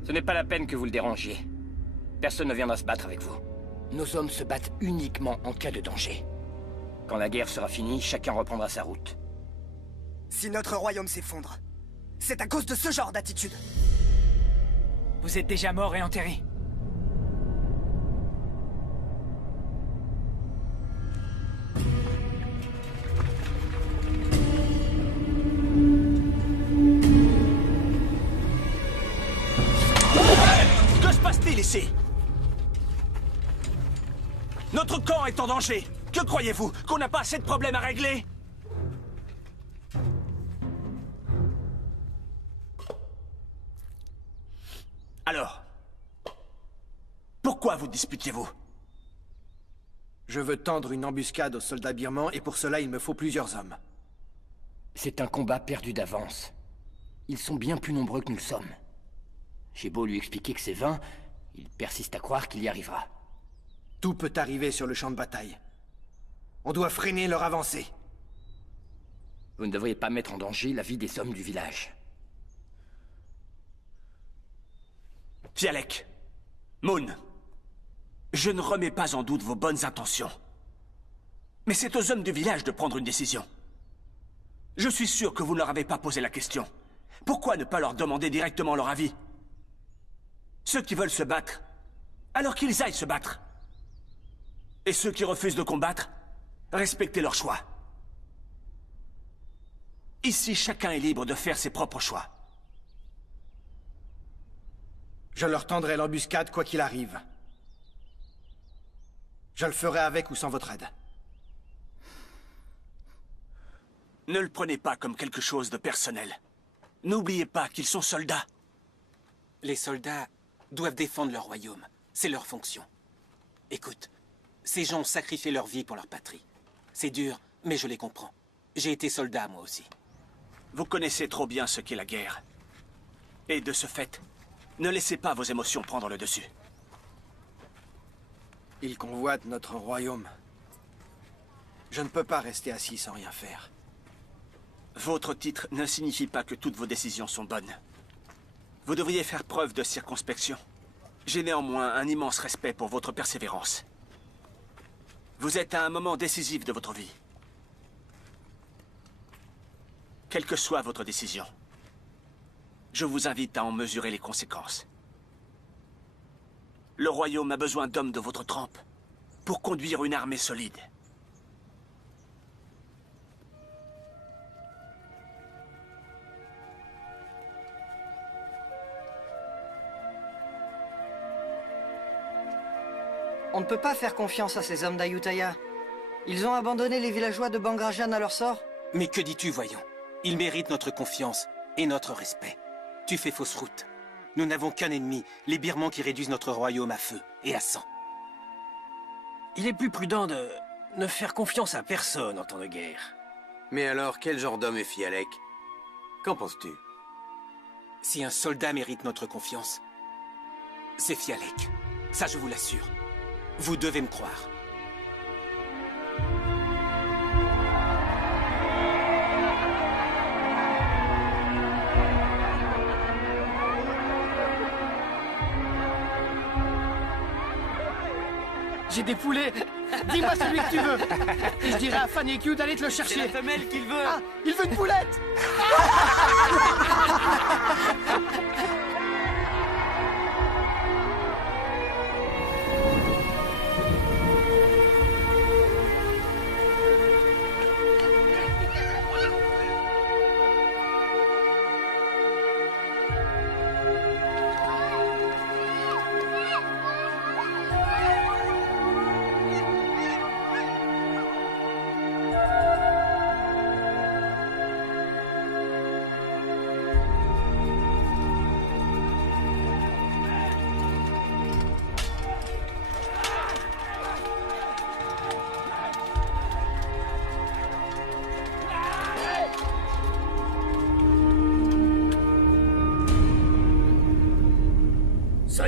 Ce n'est pas la peine que vous le dérangiez. Personne ne viendra se battre avec vous. Nos hommes se battent uniquement en cas de danger. Quand la guerre sera finie, chacun reprendra sa route. Si notre royaume s'effondre, c'est à cause de ce genre d'attitude. Vous êtes déjà mort et enterré. Que se passe-t-il ici? Notre camp est en danger. Que croyez-vous? Qu'on n'a pas assez de problèmes à régler? Alors, pourquoi vous disputiez-vous? Je veux tendre une embuscade aux soldats birmans et pour cela il me faut plusieurs hommes. C'est un combat perdu d'avance. Ils sont bien plus nombreux que nous le sommes. J'ai beau lui expliquer que c'est vain, il persiste à croire qu'il y arrivera. Tout peut arriver sur le champ de bataille. On doit freiner leur avancée. Vous ne devriez pas mettre en danger la vie des hommes du village. Fialek, Moon, je ne remets pas en doute vos bonnes intentions. Mais c'est aux hommes du village de prendre une décision. Je suis sûr que vous ne leur avez pas posé la question. Pourquoi ne pas leur demander directement leur avis? Ceux qui veulent se battre, alors qu'ils aillent se battre. Et ceux qui refusent de combattre, respectez leur choix. Ici, chacun est libre de faire ses propres choix. Je leur tendrai l'embuscade quoi qu'il arrive. Je le ferai avec ou sans votre aide. Ne le prenez pas comme quelque chose de personnel. N'oubliez pas qu'ils sont soldats. Les soldats doivent défendre leur royaume. C'est leur fonction. Écoute, ces gens ont sacrifié leur vie pour leur patrie. C'est dur, mais je les comprends. J'ai été soldat, moi aussi. Vous connaissez trop bien ce qu'est la guerre. Et de ce fait, ne laissez pas vos émotions prendre le dessus. Ils convoitent notre royaume. Je ne peux pas rester assis sans rien faire. Votre titre ne signifie pas que toutes vos décisions sont bonnes. Vous devriez faire preuve de circonspection. J'ai néanmoins un immense respect pour votre persévérance. Vous êtes à un moment décisif de votre vie. Quelle que soit votre décision, je vous invite à en mesurer les conséquences. Le royaume a besoin d'hommes de votre trempe pour conduire une armée solide. On ne peut pas faire confiance à ces hommes d'Ayutthaya. Ils ont abandonné les villageois de Bangrajan à leur sort. Mais que dis-tu, voyons? Ils méritent notre confiance et notre respect. Tu fais fausse route. Nous n'avons qu'un ennemi, les Birmans qui réduisent notre royaume à feu et à sang. Il est plus prudent de ne faire confiance à personne en temps de guerre. Mais alors, quel genre d'homme est Fialek? Qu'en penses-tu? Si un soldat mérite notre confiance, c'est Fialek. Ça, je vous l'assure. Vous devez me croire. J'ai des poulets. Dis-moi celui que tu veux. Et je dirai à Fanny et Q d'aller te le chercher. C'est la femelle qu'il veut. Ah, il veut une poulette.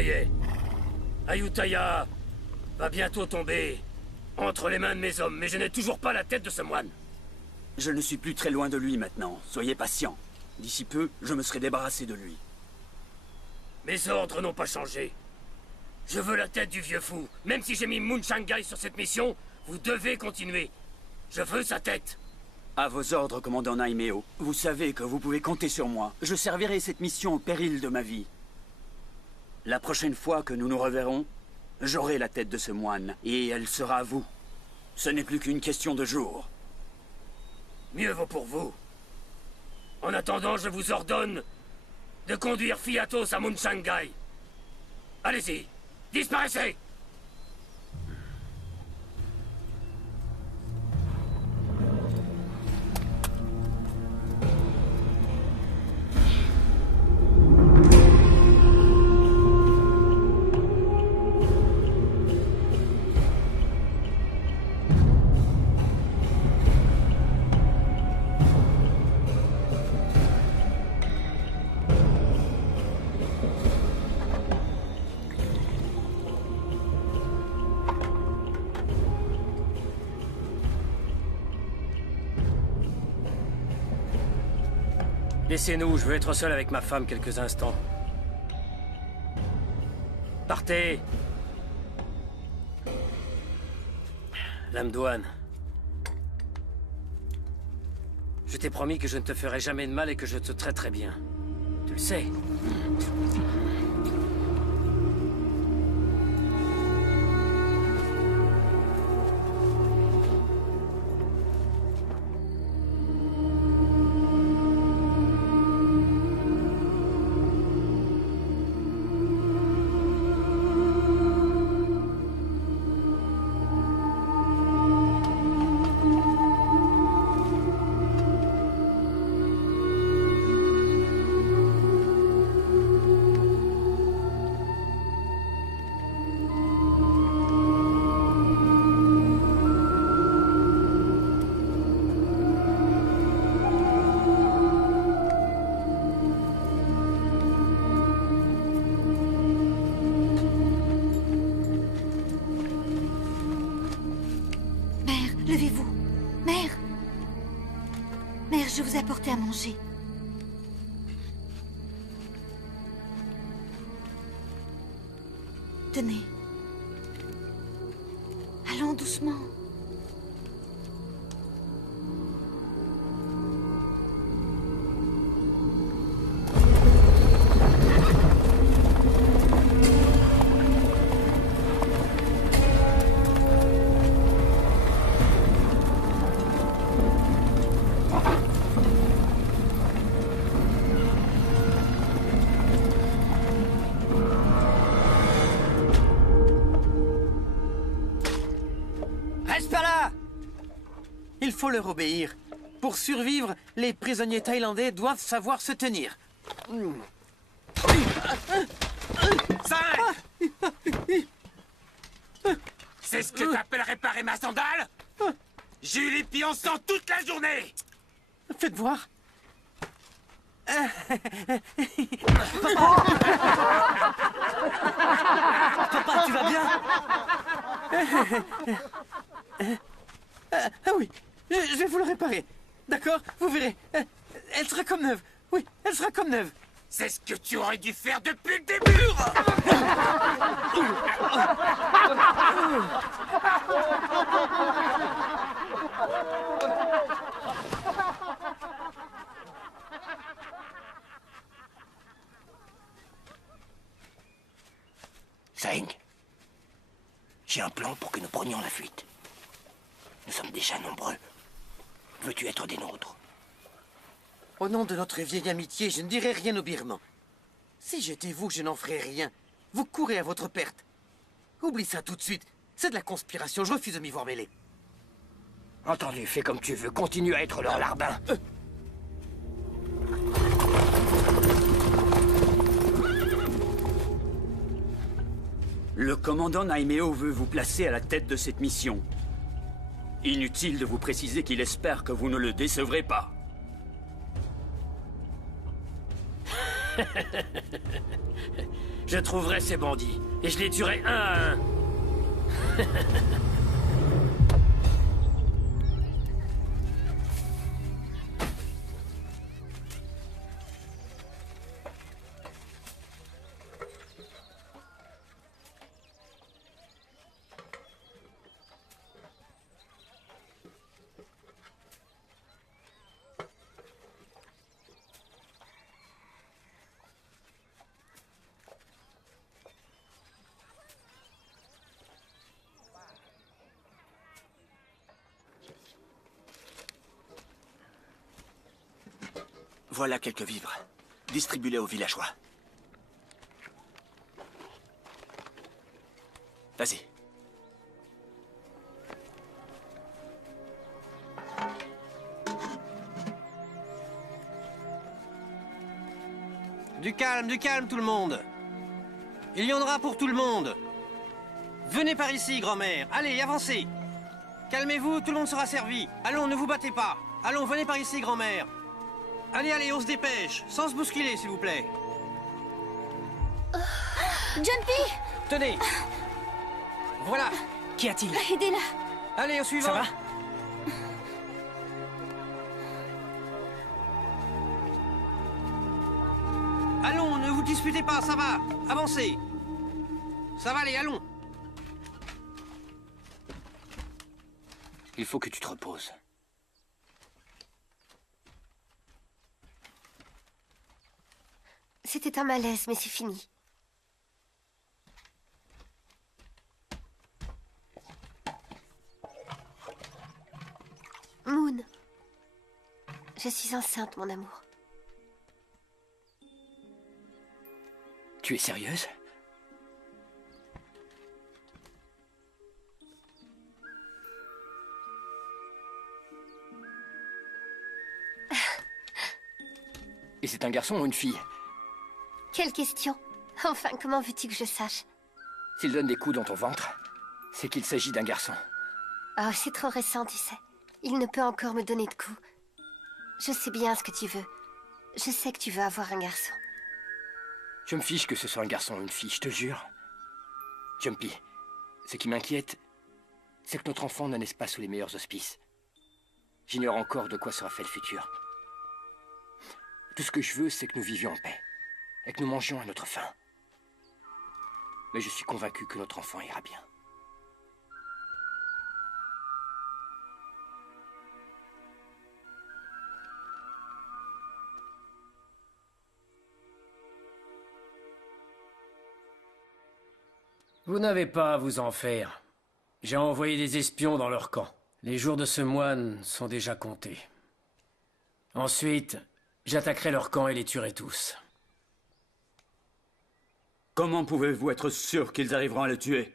Ça y est. Ayutthaya va bientôt tomber entre les mains de mes hommes, mais je n'ai toujours pas la tête de ce moine. Je ne suis plus très loin de lui maintenant. Soyez patient. D'ici peu, je me serai débarrassé de lui. Mes ordres n'ont pas changé. Je veux la tête du vieux fou. Même si j'ai mis Mun Shangai sur cette mission, vous devez continuer. Je veux sa tête. À vos ordres, commandant Naimeo. Vous savez que vous pouvez compter sur moi. Je servirai cette mission au péril de ma vie. La prochaine fois que nous nous reverrons, j'aurai la tête de ce moine, et elle sera à vous. Ce n'est plus qu'une question de jours. Mieux vaut pour vous. En attendant, je vous ordonne de conduire Fiatos à Mun Shangai. Allez-y, disparaissez! Laissez-nous, je veux être seul avec ma femme quelques instants. Partez! Lame douane. Je t'ai promis que je ne te ferai jamais de mal et que je te traiterai bien. Tu le sais. Levez-vous. Mère. Mère, je vous ai apporté à manger. Tenez. Allons doucement. Il faut leur obéir. Pour survivre, les prisonniers thaïlandais doivent savoir se tenir. 5! C'est ce que t'appelles réparer ma sandale? J'ai eu les pieds en sang toute la journée! Faites voir. Papa, tu vas bien? Ah oui, je vais vous le réparer. D'accord? Vous verrez. Elle sera comme neuve. Oui, elle sera comme neuve. C'est ce que tu aurais dû faire depuis le début! Zeng, j'ai un plan pour que nous prenions la fuite. Nous sommes déjà nombreux. Veux-tu être des nôtres? Au nom de notre vieille amitié, je ne dirai rien aux Birmans. Si j'étais vous, je n'en ferais rien. Vous courez à votre perte. Oublie ça tout de suite. C'est de la conspiration, je refuse de m'y voir mêler. Entendu, fais comme tu veux. Continue à être leur larbin. Le commandant Naimeo veut vous placer à la tête de cette mission. Inutile de vous préciser qu'il espère que vous ne le décevrez pas. je trouverai ces bandits. Et je les tuerai un à un. Voilà quelques vivres. Distribuez-les aux villageois. Vas-y. Du calme tout le monde. Il y en aura pour tout le monde. Venez par ici, grand-mère. Allez, avancez. Calmez-vous, tout le monde sera servi. Allons, ne vous battez pas. Allons, venez par ici, grand-mère. Allez, on se dépêche. Sans se bousculer, s'il vous plaît. Jumpy! Tenez. Voilà. Qu'y a-t-il? Aidez-la. Allez, au suivant. Ça va? Allons, ne vous disputez pas, ça va. Avancez. Ça va aller, allons. Il faut que tu te reposes. C'était un malaise, mais c'est fini. Moon. Je suis enceinte, mon amour. Tu es sérieuse? Et c'est un garçon ou une fille? Quelle question? Enfin, comment veux-tu que je sache? S'il donne des coups dans ton ventre, c'est qu'il s'agit d'un garçon. Oh, c'est trop récent, tu sais. Il ne peut encore me donner de coups. Je sais bien ce que tu veux. Je sais que tu veux avoir un garçon. Je me fiche que ce soit un garçon ou une fille, je te jure. Jumpy, ce qui m'inquiète, c'est que notre enfant ne naisse pas sous les meilleurs auspices. J'ignore encore de quoi sera fait le futur. Tout ce que je veux, c'est que nous vivions en paix, et que nous mangions à notre faim. Mais je suis convaincu que notre enfant ira bien. Vous n'avez pas à vous en faire. J'ai envoyé des espions dans leur camp. Les jours de ce moine sont déjà comptés. Ensuite, j'attaquerai leur camp et les tuerai tous. Comment pouvez-vous être sûr qu'ils arriveront à le tuer?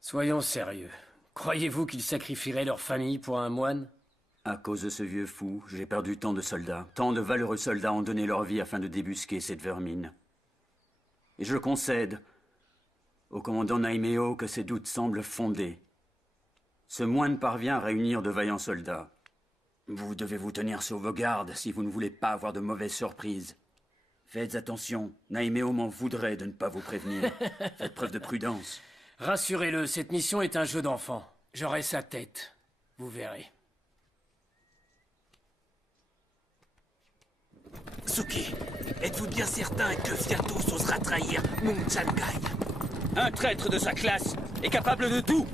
Soyons sérieux. Croyez-vous qu'ils sacrifieraient leur famille pour un moine? À cause de ce vieux fou, j'ai perdu tant de soldats. Tant de valeureux soldats ont donné leur vie afin de débusquer cette vermine. Et je concède au commandant Naimeo que ses doutes semblent fondés. Ce moine parvient à réunir de vaillants soldats. Vous devez vous tenir sur vos gardes si vous ne voulez pas avoir de mauvaises surprises. Faites attention, Naimeo m'en voudrait de ne pas vous prévenir. Faites preuve de prudence. Rassurez-le, cette mission est un jeu d'enfant. J'aurai sa tête. Vous verrez. Suki, êtes-vous bien certain que Fyatos osera trahir Mung Changai? Un traître de sa classe est capable de tout.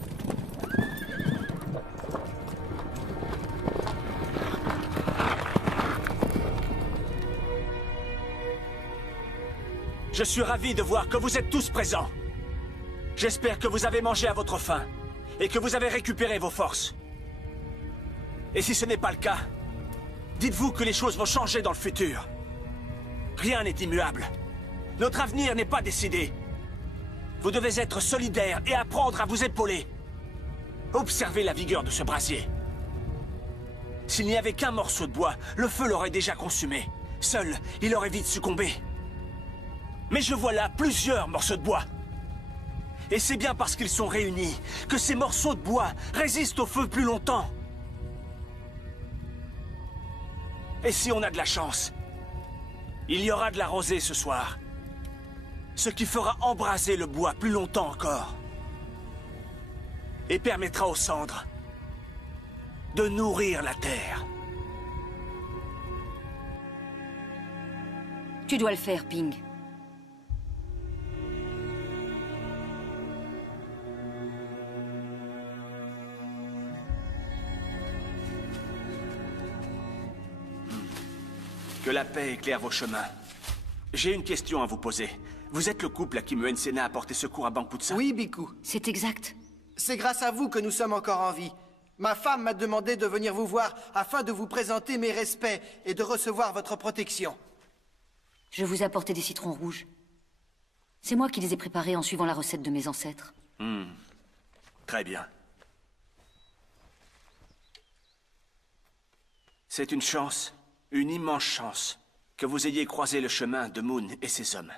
Je suis ravi de voir que vous êtes tous présents. J'espère que vous avez mangé à votre faim et que vous avez récupéré vos forces. Et si ce n'est pas le cas, dites-vous que les choses vont changer dans le futur. Rien n'est immuable. Notre avenir n'est pas décidé. Vous devez être solidaires et apprendre à vous épauler. Observez la vigueur de ce brasier. S'il n'y avait qu'un morceau de bois, le feu l'aurait déjà consumé. Seul, il aurait vite succombé. Mais je vois là plusieurs morceaux de bois. Et c'est bien parce qu'ils sont réunis que ces morceaux de bois résistent au feu plus longtemps. Et si on a de la chance, Il y aura de la rosée ce soir. Ce qui fera embraser le bois plus longtemps encore. Et permettra aux cendres de nourrir la terre. Tu dois le faire, Ping. Que la paix éclaire vos chemins. J'ai une question à vous poser. Vous êtes le couple à qui Muensena a porté secours à Bangputsa? Oui, Biku. C'est exact. C'est grâce à vous que nous sommes encore en vie. Ma femme m'a demandé de venir vous voir afin de vous présenter mes respects et de recevoir votre protection. Je vous ai apporté des citrons rouges. C'est moi qui les ai préparés en suivant la recette de mes ancêtres. Très bien. C'est une chance, une immense chance, que vous ayez croisé le chemin de Moon et ses hommes.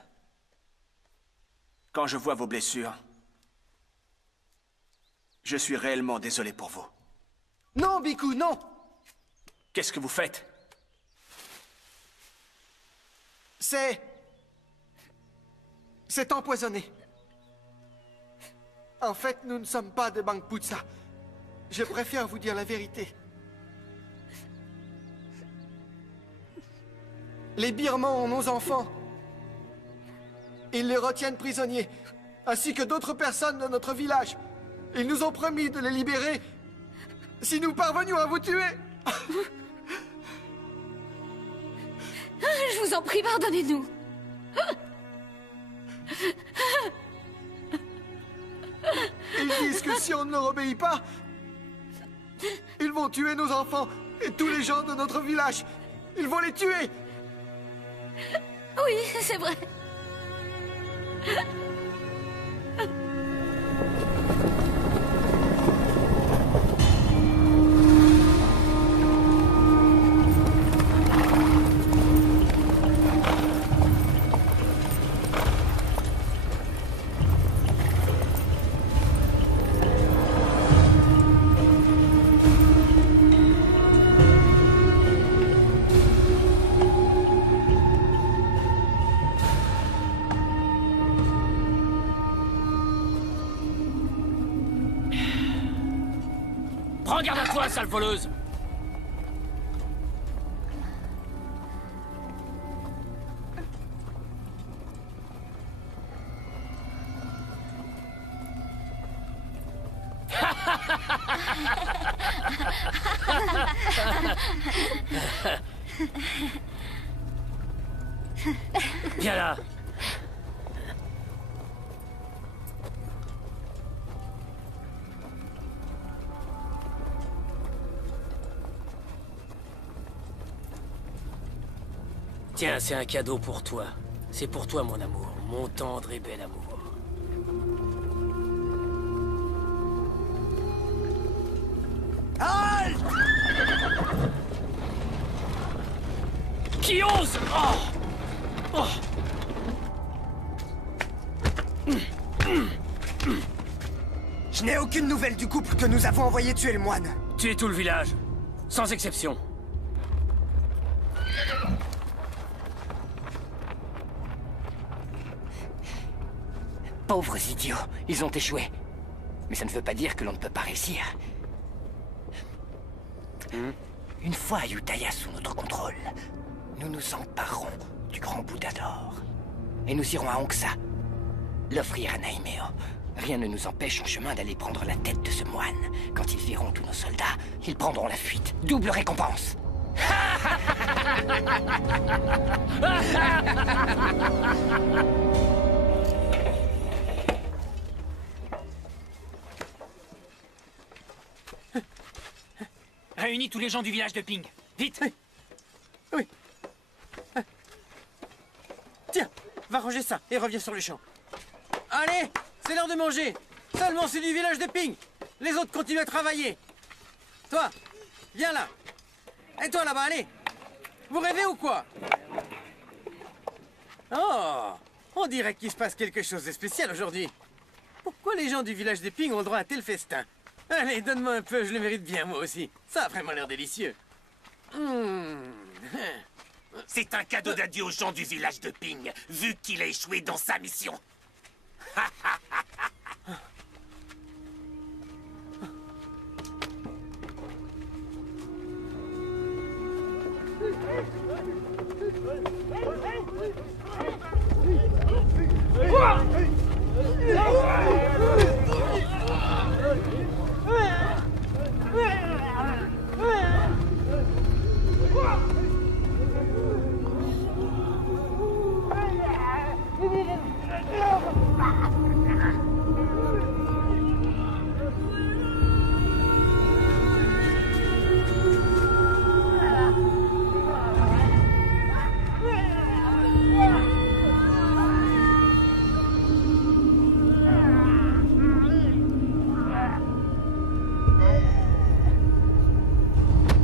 Quand je vois vos blessures, je suis réellement désolé pour vous. Non, Biku, non! Qu'est-ce que vous faites? C'est empoisonné. En fait, nous ne sommes pas de Bangputsa. Je préfère vous dire la vérité. Les Birmans ont nos enfants. Ils les retiennent prisonniers, ainsi que d'autres personnes de notre village. Ils nous ont promis de les libérer si nous parvenions à vous tuer. Je vous en prie, pardonnez-nous. Ils disent que si on ne leur obéit pas, ils vont tuer nos enfants et tous les gens de notre village. Ils vont les tuer. Oui, c'est vrai. Prends garde à toi, sale voleuse! Viens là! Tiens, c'est un cadeau pour toi. C'est pour toi, mon amour. Mon tendre et bel amour. Halte! Qui ose? Oh! Je n'ai aucune nouvelle du couple que nous avons envoyé tuer le moine. Tuer tout le village. Sans exception. Pauvres idiots, ils ont échoué. Mais ça ne veut pas dire que l'on ne peut pas réussir. Une fois Ayutthaya sous notre contrôle, nous nous emparerons du grand Bouddha d'or. Et nous irons à Hongsa, l'offrir à Naimeo. Rien ne nous empêche en chemin d'aller prendre la tête de ce moine. Quand ils verront tous nos soldats, ils prendront la fuite. Double récompense. Réunis tous les gens du village de Ping. Vite! Oui. Tiens, va ranger ça et reviens sur le champ. Allez, c'est l'heure de manger. Seulement c'est du village de Ping. Les autres continuent à travailler. Toi, viens là. Et toi là-bas, allez. Vous rêvez ou quoi? Oh, on dirait qu'il se passe quelque chose de spécial aujourd'hui. Pourquoi les gens du village de Ping ont le droit à un tel festin? Allez, donne-moi un peu, je le mérite bien moi aussi. Ça a vraiment l'air délicieux. C'est un cadeau d'adieu aux gens du village de Ping, vu qu'il a échoué dans sa mission.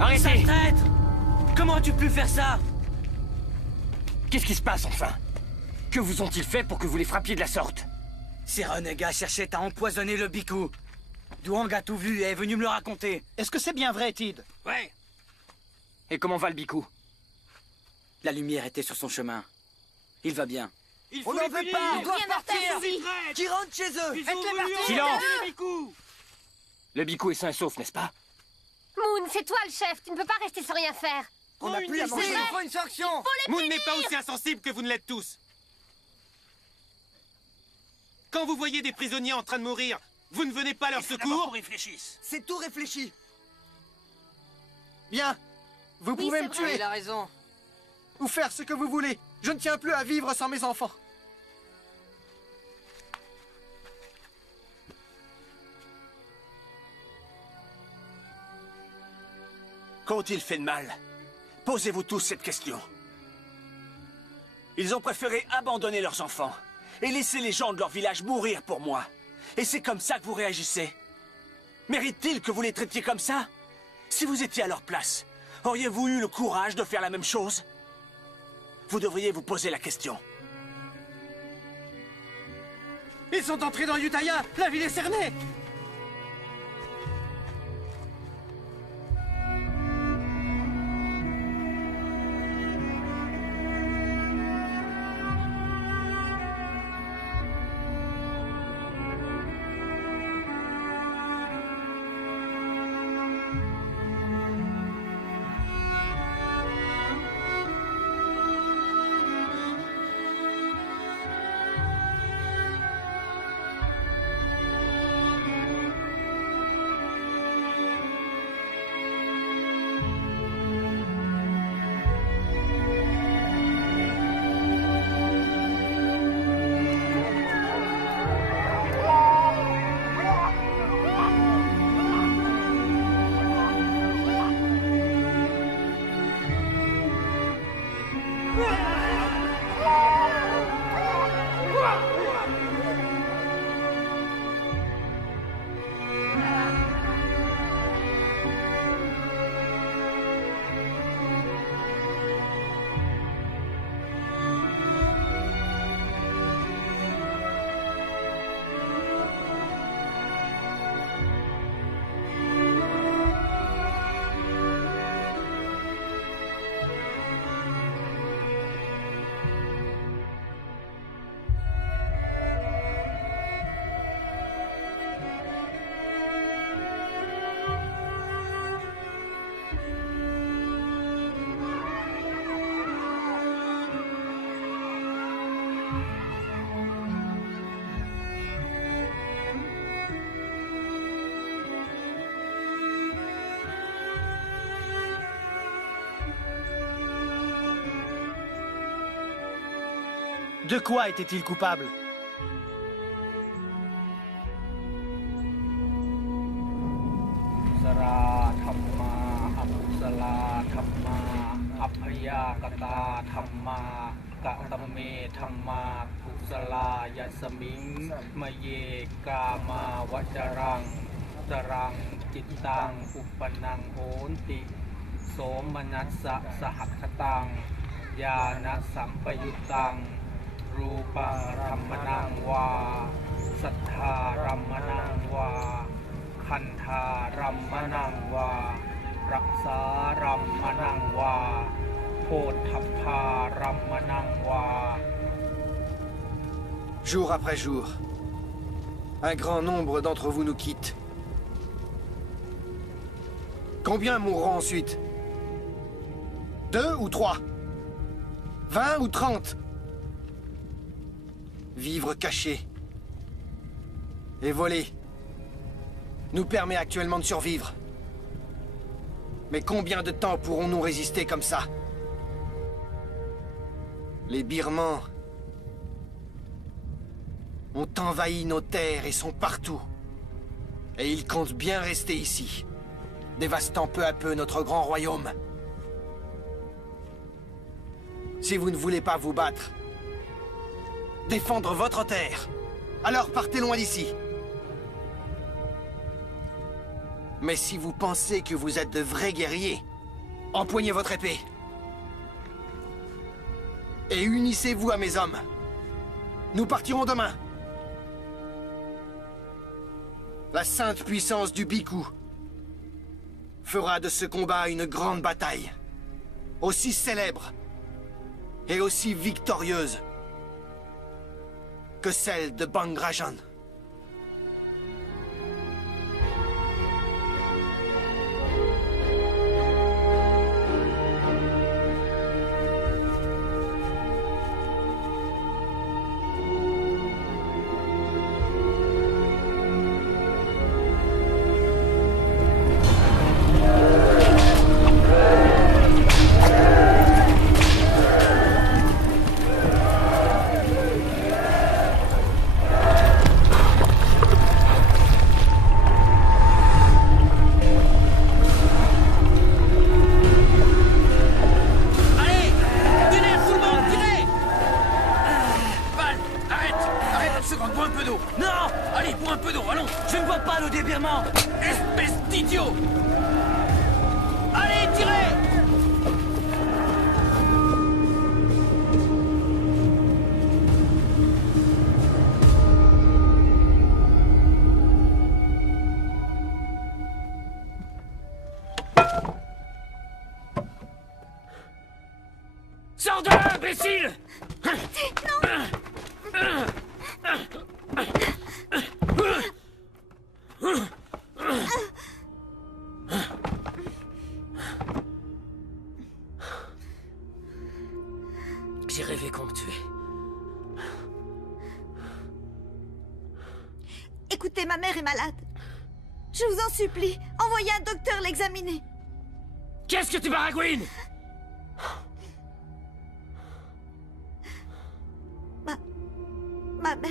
Arrêtez! Traître! Comment as-tu pu faire ça? Qu'est-ce qui se passe, enfin? Que vous ont-ils fait pour que vous les frappiez de la sorte? Ces renégats cherchaient à empoisonner le Biku. Douang a tout vu et est venu me le raconter. Est-ce que c'est bien vrai, Tid? Ouais. Et comment va le Biku? La lumière était sur son chemin. Il va bien. On n'en veut pas! Ils doivent partir! Qui rentrent chez eux! Faites-les partir! Silence! Le Biku est sain et sauf, n'est-ce pas? Moon, c'est toi le chef, tu ne peux pas rester sans rien faire. On n'a plus à manger. Il faut une sanction. Moon n'est pas aussi insensible que vous ne l'êtes tous. Quand vous voyez des prisonniers en train de mourir, vous ne venez pas à leur secours? C'est tout réfléchi. Bien. Vous Oui, pouvez c'est me vrai. tuer. Il a raison. Ou faire ce que vous voulez. Je ne tiens plus à vivre sans mes enfants. Qu'ont-ils fait de mal? Posez-vous tous cette question. Ils ont préféré abandonner leurs enfants et laisser les gens de leur village mourir pour moi. Et c'est comme ça que vous réagissez? Mérite-t-il que vous les traitiez comme ça? Si vous étiez à leur place, auriez-vous eu le courage de faire la même chose? Vous devriez vous poser la question. Ils sont entrés dans Utaya. La ville est cernée. De quoi était-il coupable?รูปังรัมมนังวาสัทธารัมมนังวาคันธารัมมนังวารักษารัมมนังวา ทัพพารัมมนังวา Jour après jour, un grand nombre d'entre vous nous quittent. Combien mourront ensuite? 2 ou 3? 20 ou 30? Vivre caché et voler nous permet actuellement de survivre. Mais combien de temps pourrons-nous résister comme ça? Les Birmans ont envahi nos terres et sont partout. Et ils comptent bien rester ici, dévastant peu à peu notre grand royaume. Si vous ne voulez pas vous battre, défendre votre terre, alors partez loin d'ici. Mais si vous pensez que vous êtes de vrais guerriers, empoignez votre épée. Et unissez-vous à mes hommes. Nous partirons demain. La sainte puissance du Bhikkhu fera de ce combat une grande bataille, aussi célèbre et aussi victorieuse que celle de Bangrajan. Sors de là, imbécile! J'ai rêvé qu'on me tuait. Écoutez, ma mère est malade. Je vous en supplie, envoyez un docteur l'examiner. Qu'est-ce que tu baragouines? Ma mère...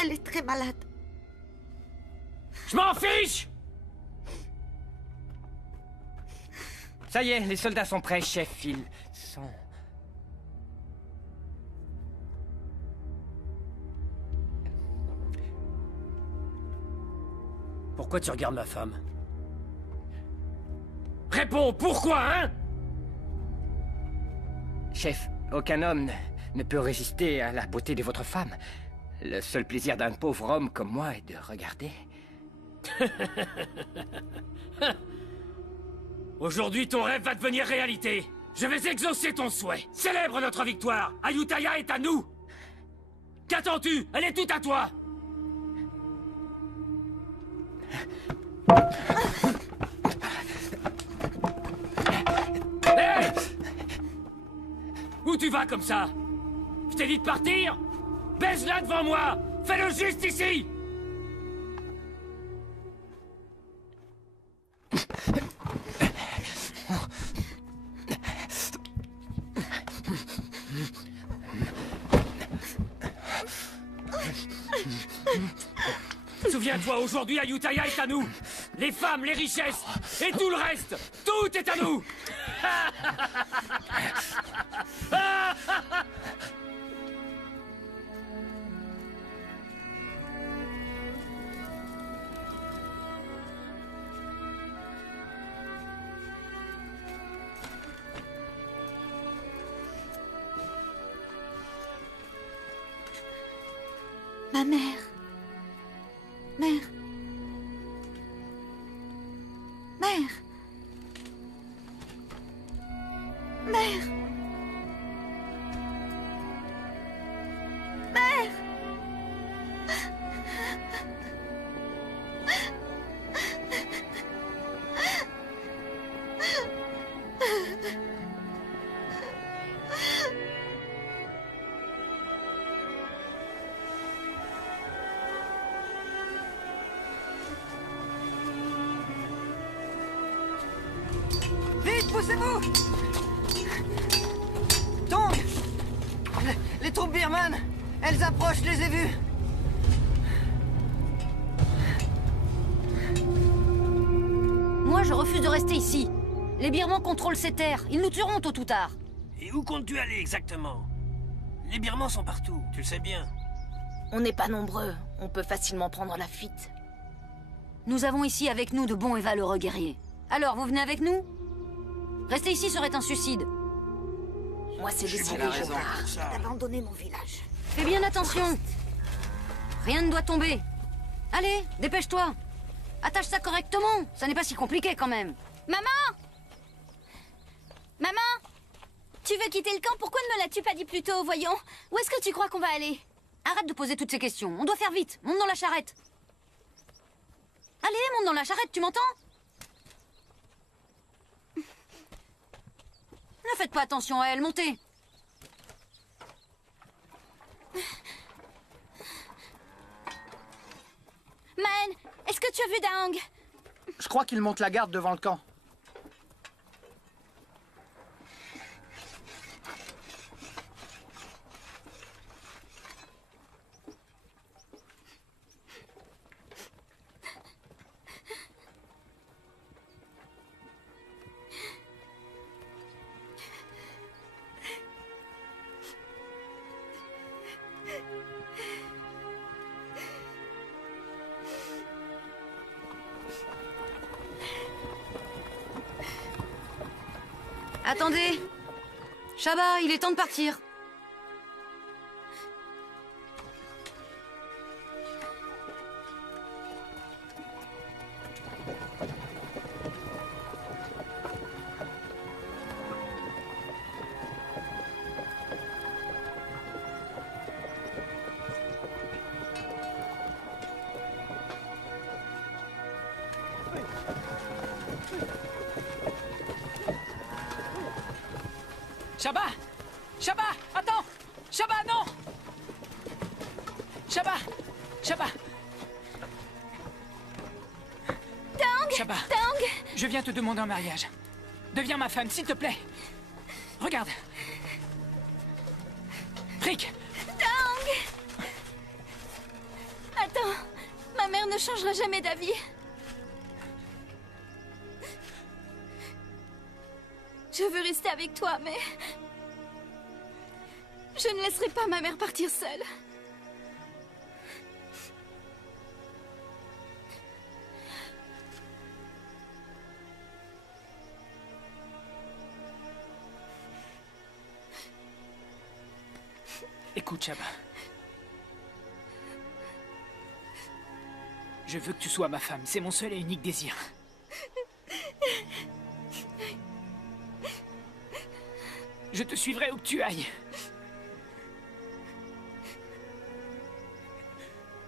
Elle est très malade. Je m'en fiche! Ça y est, les soldats sont prêts, chef. Ils sont... Pourquoi tu regardes ma femme? Réponds, pourquoi, hein? Chef, aucun homme ne peut résister à la beauté de votre femme. Le seul plaisir d'un pauvre homme comme moi est de regarder. Aujourd'hui, ton rêve va devenir réalité. Je vais exaucer ton souhait. Célèbre notre victoire. Ayutthaya est à nous. Qu'attends-tu? Elle est toute à toi. Hey! Où tu vas comme ça? Je t'ai dit de partir? Baise-la devant moi! Fais-le juste ici! Souviens-toi, aujourd'hui, Ayutthaya est à nous. Les femmes, les richesses et tout le reste. Tout est à nous. Ma mère. Mère. Mère. Mère! Mère! Vite, poussez-vous! Tong! Les troupes birmanes! Elles approchent, je les ai vues! Moi, je refuse de rester ici. Les Birmans contrôlent ces terres. Ils nous tueront tôt ou tard. Et où comptes-tu aller exactement? Les Birmans sont partout, tu le sais bien. On n'est pas nombreux. On peut facilement prendre la fuite. Nous avons ici avec nous de bons et valeureux guerriers. Alors, vous venez avec nous? Rester ici serait un suicide. Moi, c'est décidé, je pars. D'abandonner mon village. Fais bien attention. Rien ne doit tomber. Allez, dépêche-toi. Attache ça correctement. Ça n'est pas si compliqué quand même. Maman! Maman! Tu veux quitter le camp? Pourquoi ne me l'as-tu pas dit plus tôt, voyons? Où est-ce que tu crois qu'on va aller? Arrête de poser toutes ces questions. On doit faire vite. Monte dans la charrette. Allez, monte dans la charrette, tu m'entends? Ne faites pas attention à elle, montez. Man, est-ce que tu as vu Daang? Je crois qu'il monte la garde devant le camp. Attendez. Shaba, il est temps de partir. Shaba! Shaba! Attends! Shaba, non! Shaba! Shaba! Daang! Shaba! Daang! Je viens te demander en mariage. Deviens ma femme, s'il te plaît. Regarde. Rick! Daang! Attends, ma mère ne changera jamais d'avis. Je veux rester avec toi, mais... je ne laisserai pas ma mère partir seule. Écoute, Shaba. Je veux que tu sois ma femme. C'est mon seul et unique désir. Je te suivrai où que tu ailles.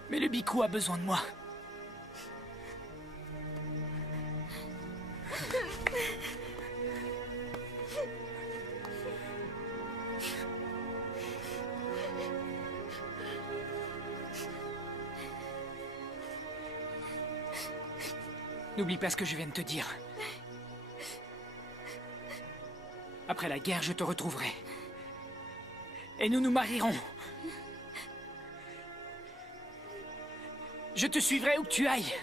Mais le Bhikkhu a besoin de moi. N'oublie pas ce que je viens de te dire. Après la guerre, je te retrouverai. Et nous nous marierons. Je te suivrai où que tu ailles.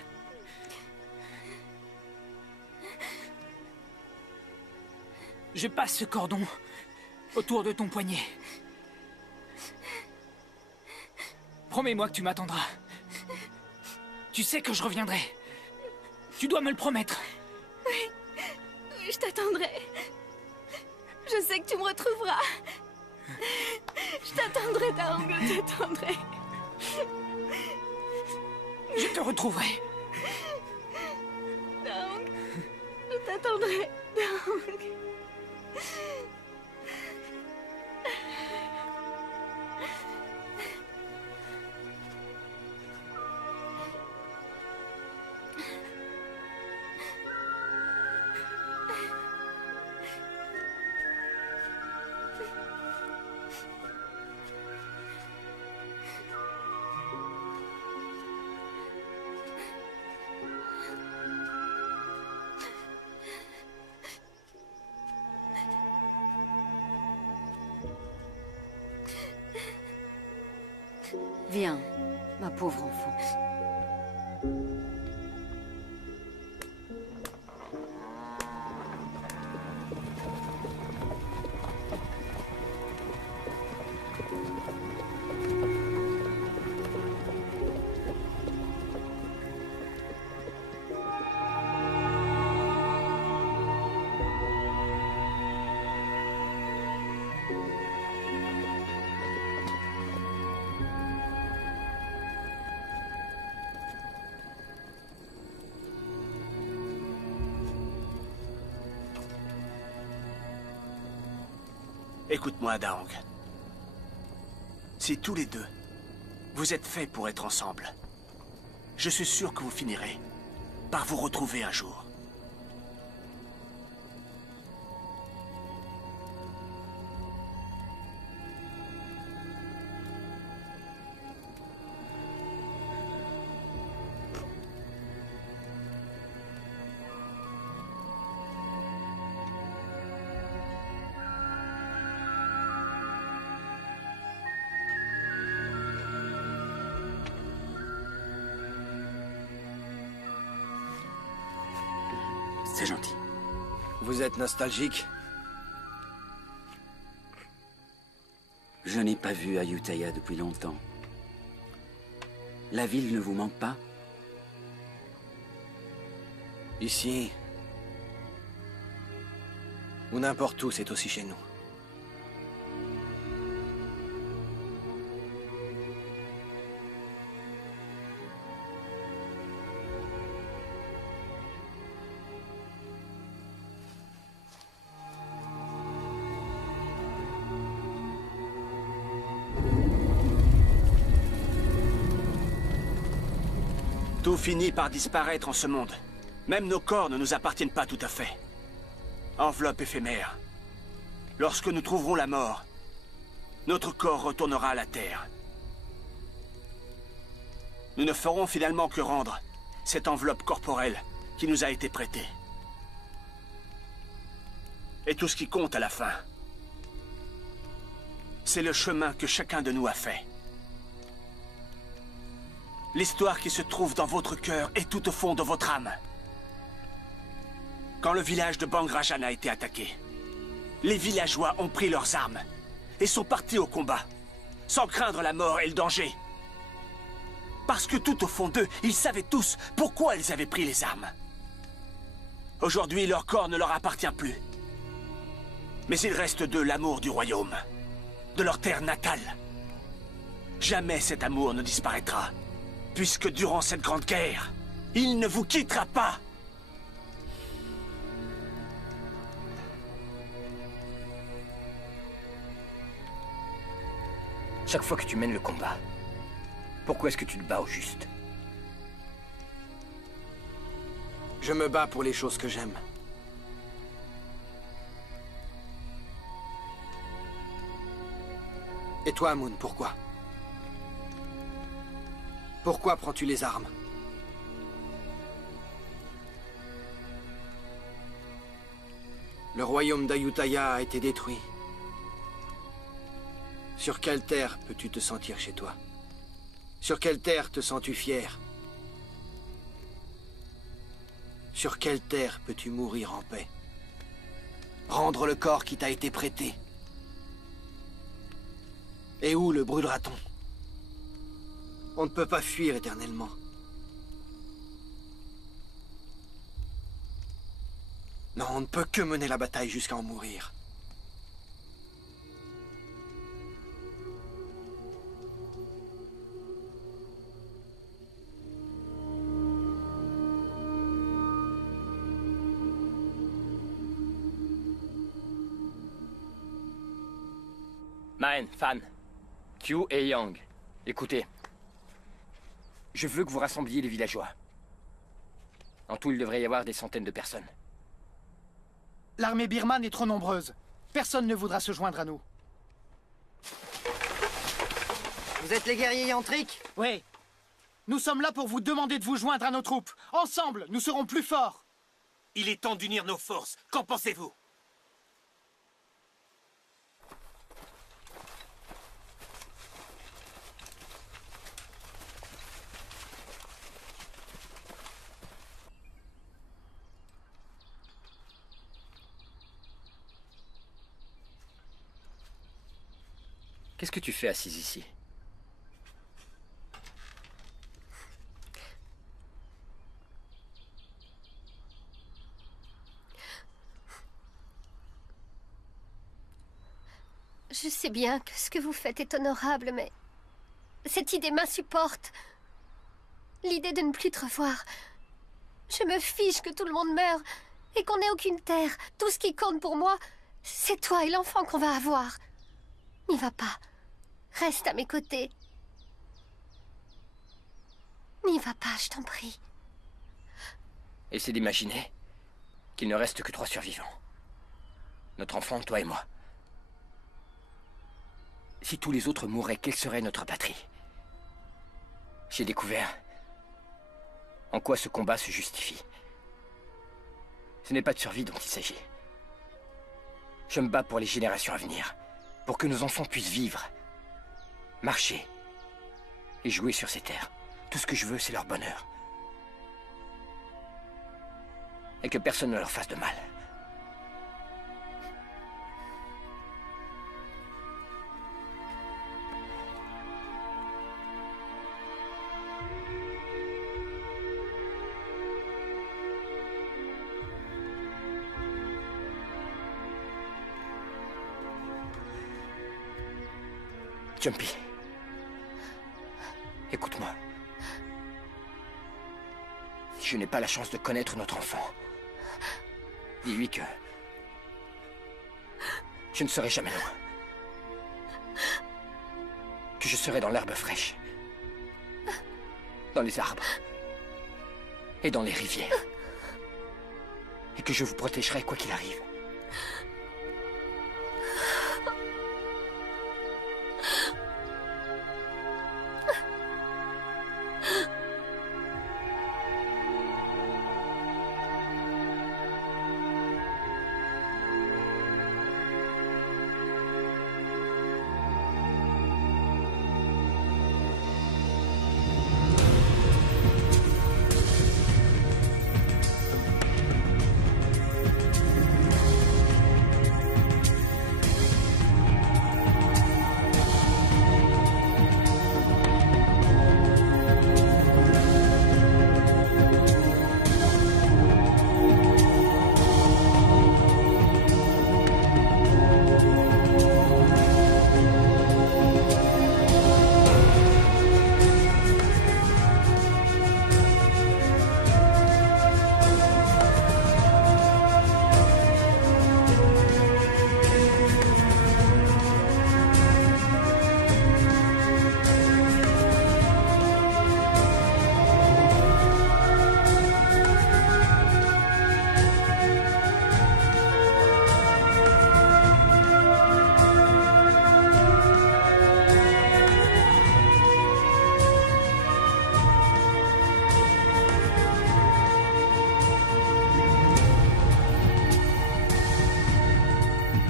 Je passe ce cordon autour de ton poignet. Promets-moi que tu m'attendras. Tu sais que je reviendrai. Tu dois me le promettre. Oui, je t'attendrai. Je sais que tu me retrouveras. Je t'attendrai, Daang, je t'attendrai. Je te retrouverai. Daang, je t'attendrai, Daang. Viens, ma pauvre enfant. Écoute-moi, Daong. Si tous les deux, vous êtes faits pour être ensemble, je suis sûr que vous finirez par vous retrouver un jour. C'est gentil. Vous êtes nostalgique? Je n'ai pas vu Ayutthaya depuis longtemps. La ville ne vous manque pas? Ici, ou n'importe où, c'est aussi chez nous. Tout finit par disparaître en ce monde. Même nos corps ne nous appartiennent pas tout à fait. Enveloppe éphémère. Lorsque nous trouverons la mort, notre corps retournera à la Terre. Nous ne ferons finalement que rendre cette enveloppe corporelle qui nous a été prêtée. Et tout ce qui compte à la fin, c'est le chemin que chacun de nous a fait. L'histoire qui se trouve dans votre cœur est tout au fond de votre âme. Quand le village de Bang Rajan a été attaqué, les villageois ont pris leurs armes et sont partis au combat, sans craindre la mort et le danger. Parce que tout au fond d'eux, ils savaient tous pourquoi ils avaient pris les armes. Aujourd'hui, leur corps ne leur appartient plus. Mais il reste d'eux l'amour du royaume, de leur terre natale. Jamais cet amour ne disparaîtra. Puisque durant cette grande guerre, il ne vous quittera pas. Chaque fois que tu mènes le combat, pourquoi est-ce que tu te bats au juste? Je me bats pour les choses que j'aime. Et toi, Moon, pourquoi? Pourquoi prends-tu les armes? Le royaume d'Ayutthaya a été détruit. Sur quelle terre peux-tu te sentir chez toi? Sur quelle terre te sens-tu fier? Sur quelle terre peux-tu mourir en paix? Rendre le corps qui t'a été prêté? Et où le brûlera-t-on? On ne peut pas fuir éternellement. Non, on ne peut que mener la bataille jusqu'à en mourir. Maen, Fan, Q et Yang, écoutez. Je veux que vous rassembliez les villageois. En tout, il devrait y avoir des centaines de personnes. L'armée birmane est trop nombreuse. Personne ne voudra se joindre à nous. Vous êtes les guerriers yantriques? Oui. Nous sommes là pour vous demander de vous joindre à nos troupes. Ensemble, nous serons plus forts. Il est temps d'unir nos forces. Qu'en pensez-vous? Qu'est-ce que tu fais assise ici? Je sais bien que ce que vous faites est honorable, mais cette idée m'insupporte. L'idée de ne plus te revoir. Je me fiche que tout le monde meure et qu'on n'ait aucune terre. Tout ce qui compte pour moi, c'est toi et l'enfant qu'on va avoir. N'y va pas. Reste à mes côtés. N'y va pas, je t'en prie. Essaie d'imaginer qu'il ne reste que 3 survivants. Notre enfant, toi et moi. Si tous les autres mouraient, quelle serait notre patrie? J'ai découvert en quoi ce combat se justifie. Ce n'est pas de survie dont il s'agit. Je me bats pour les générations à venir, pour que nos enfants puissent vivre, marcher et jouer sur ces terres. Tout ce que je veux, c'est leur bonheur. Et que personne ne leur fasse de mal. Jumpy, écoute-moi. Si je n'ai pas la chance de connaître notre enfant, dis-lui que je ne serai jamais loin. Que je serai dans l'herbe fraîche, dans les arbres et dans les rivières. Et que je vous protégerai quoi qu'il arrive.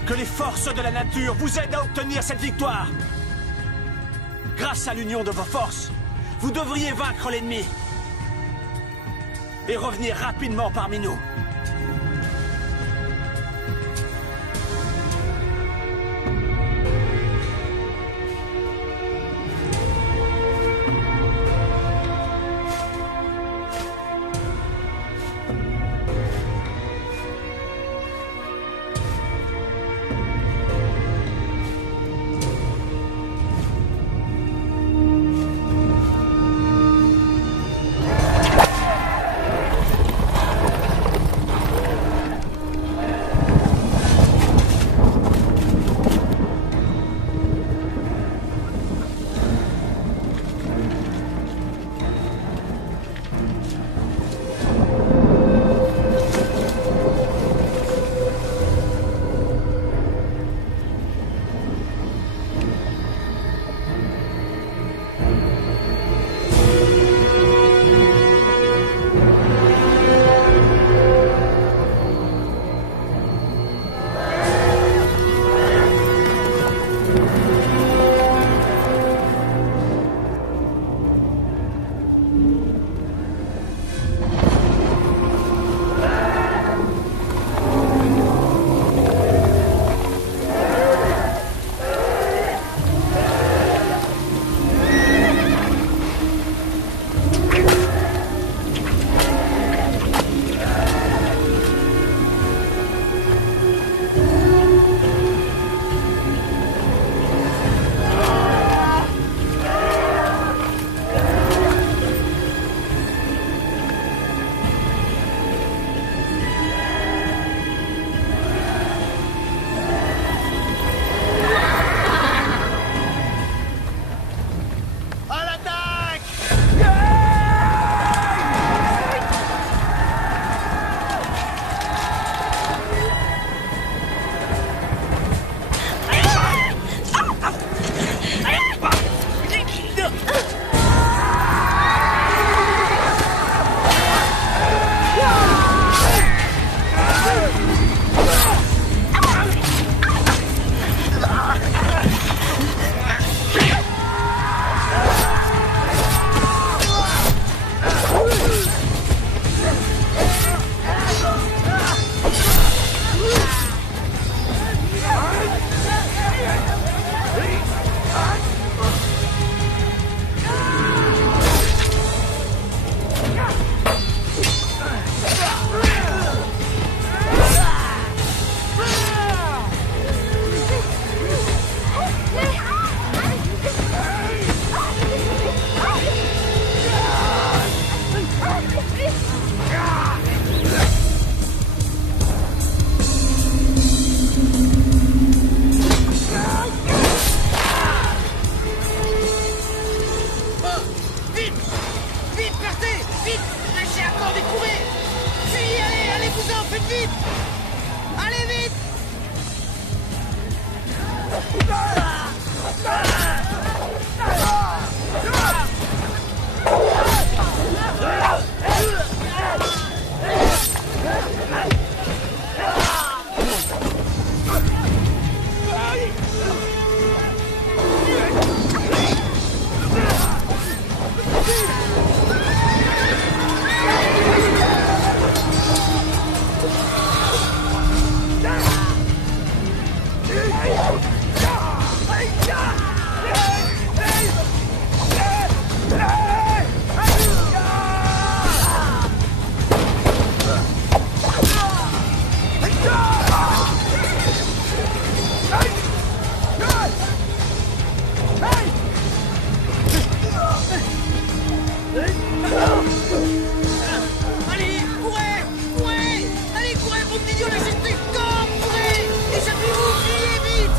Que les forces de la nature vous aident à obtenir cette victoire. Grâce à l'union de vos forces, vous devriez vaincre l'ennemi et revenir rapidement parmi nous. vite! Allez vite! Allez, courez! Courez! Allez, courez, mon petit Dieu, lâchez ce corps! Courez! Échappez-vous! Fuyez vite!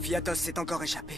Fiatos s'est encore échappé.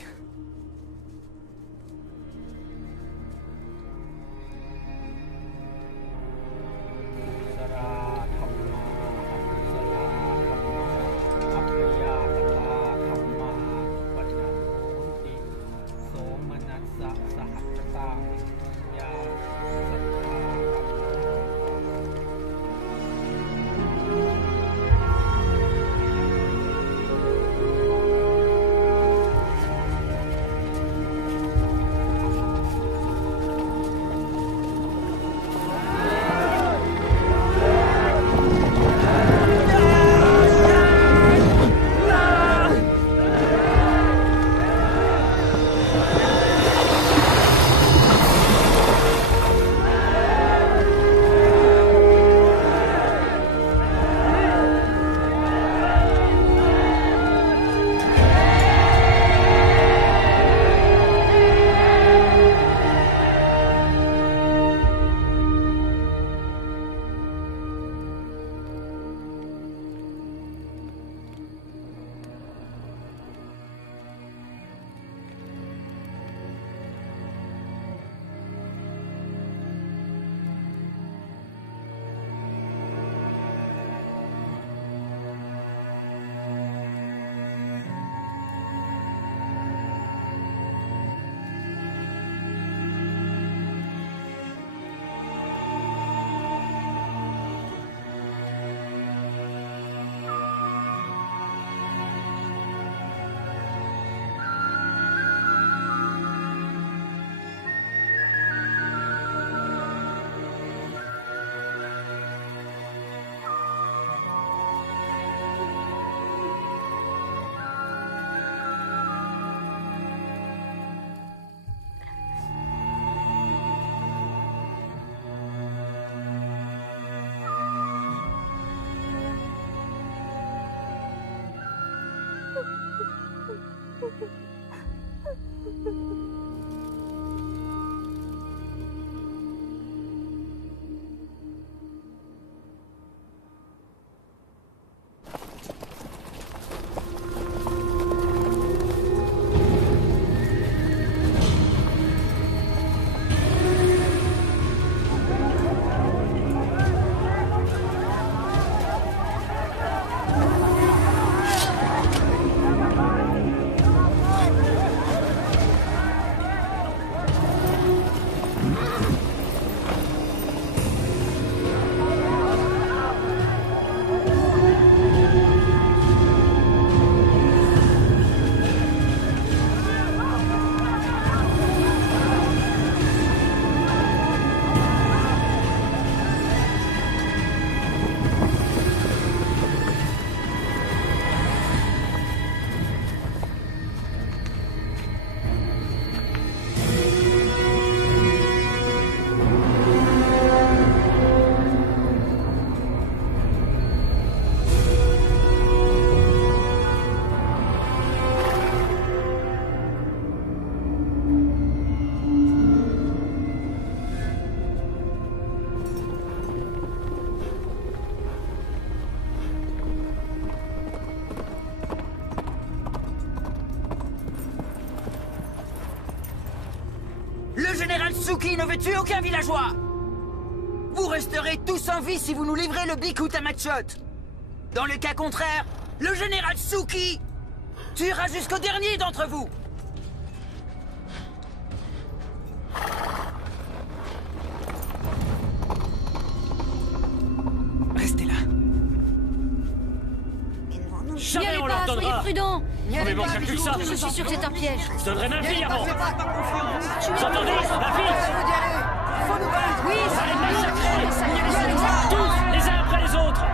Le général Suki ne veut tuer aucun villageois. Vous resterez tous en vie si vous nous livrez le Bikut à Matchot. Dans le cas contraire, le général Suki tuera jusqu'au dernier d'entre vous. Restez là. Jamais on leur donnera. Soyez prudents. Mais manquerait plus que ça. Je suis sûr que c'est un piège. Je donnerai ma fille avant. Vous entendez? Ma fille. Oui, ça les massacrer. Tous, les uns après les autres.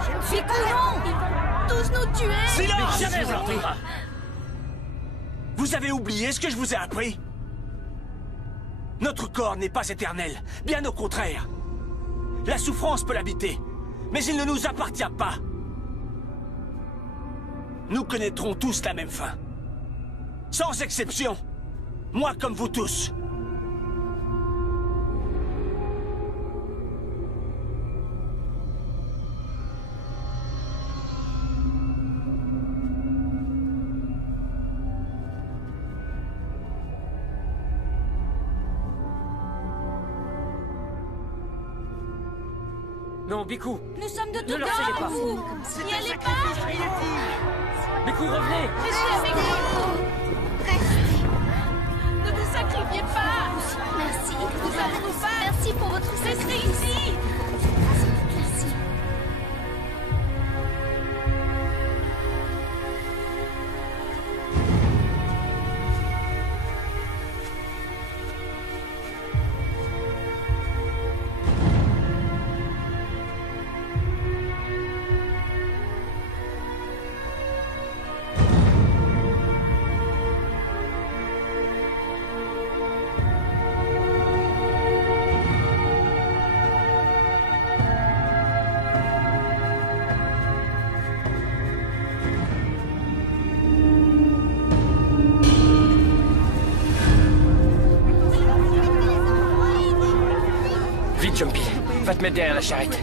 Je suis courant. Ils vont tous nous tuer. Silence! Mais jamais on leur donnera. Vous avez oublié ce que je vous ai appris? Notre corps n'est pas éternel, bien au contraire. La souffrance peut l'habiter, mais il ne nous appartient pas. Nous connaîtrons tous la même fin. Sans exception. Moi comme vous tous. Non, Biku. Nous sommes de Ne tout leur cœur cédez avec pas. vous. N'y allez pas. Biku, revenez. Je suis avec vous. Restez. Ne vous sacrifiez pas. Merci. Nous allons nous battre. Merci pour votre Restez ici. Merci. Vite, Jumpy. Va te mettre derrière la charrette.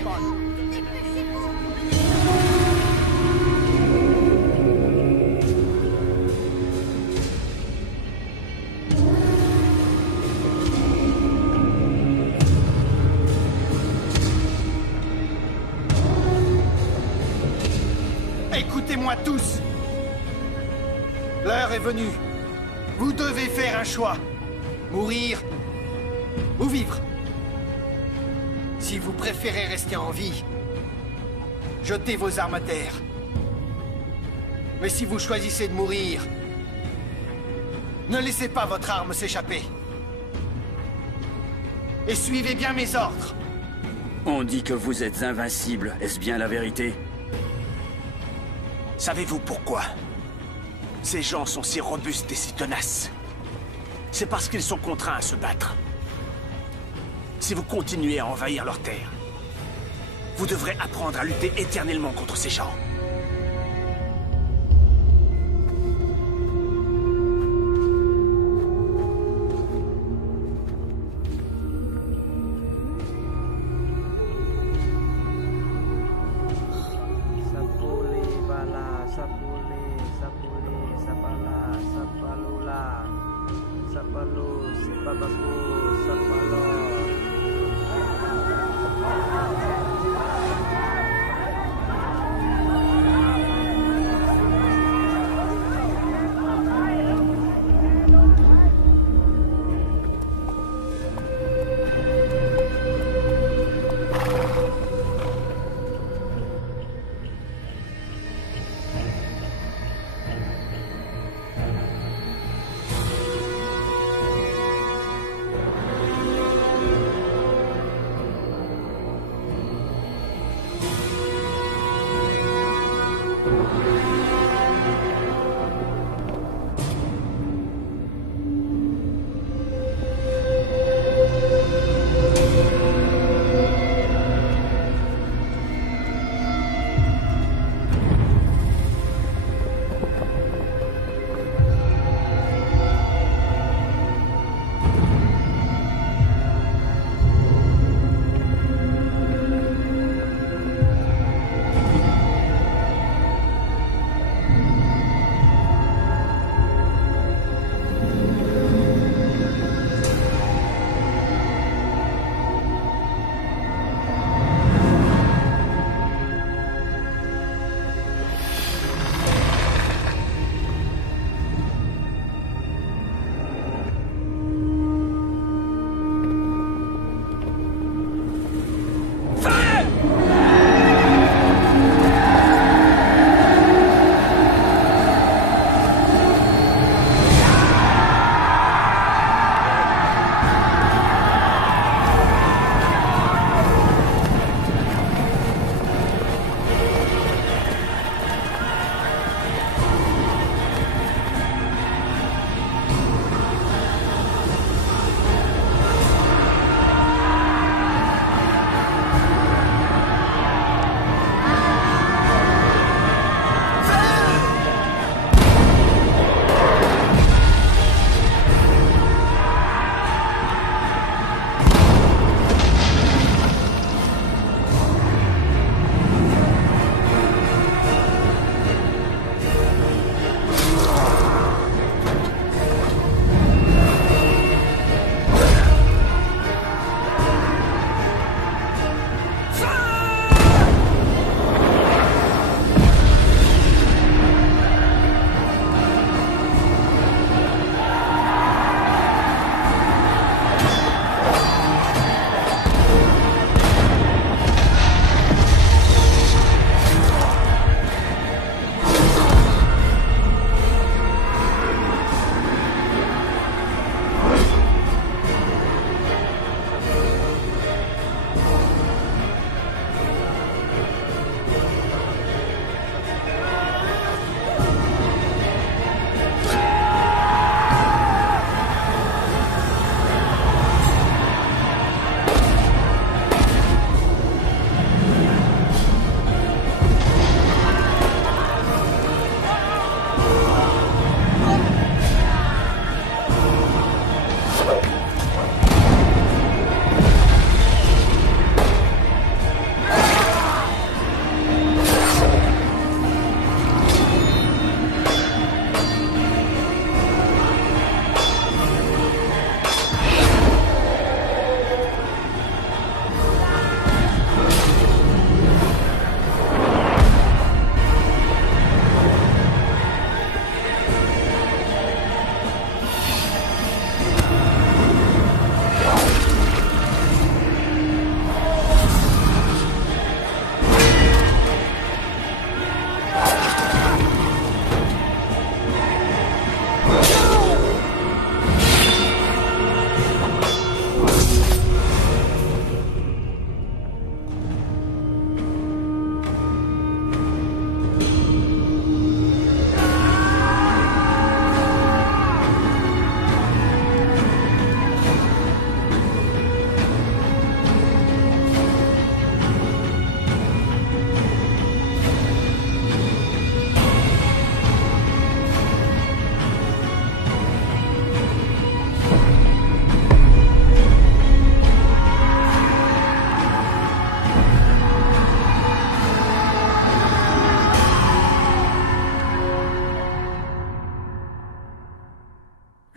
Écoutez-moi tous. L'heure est venue. Vous devez faire un choix. Mourir ou vivre. Si vous préférez rester en vie, jetez vos armes à terre. Mais si vous choisissez de mourir, ne laissez pas votre arme s'échapper. Et suivez bien mes ordres. On dit que vous êtes invincible. Est-ce bien la vérité? Savez-vous pourquoi ces gens sont si robustes et si tenaces? C'est parce qu'ils sont contraints à se battre. Si vous continuez à envahir leurs terres, vous devrez apprendre à lutter éternellement contre ces gens. sapule, sapule, sapala, sapalula, sapalu, sipabaku, sapalo.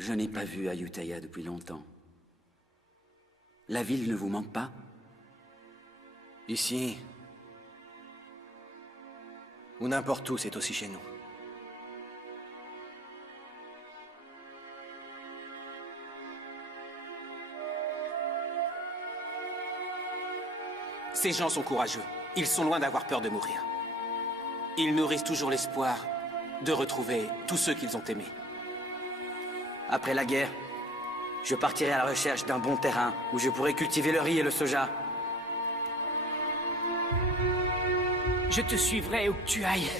Je n'ai pas vu Ayutthaya depuis longtemps. La ville ne vous manque pas? Ici, ou n'importe où, c'est aussi chez nous. Ces gens sont courageux. Ils sont loin d'avoir peur de mourir. Ils nourrissent toujours l'espoir de retrouver tous ceux qu'ils ont aimés. Après la guerre, je partirai à la recherche d'un bon terrain où je pourrai cultiver le riz et le soja. Je te suivrai où que tu ailles.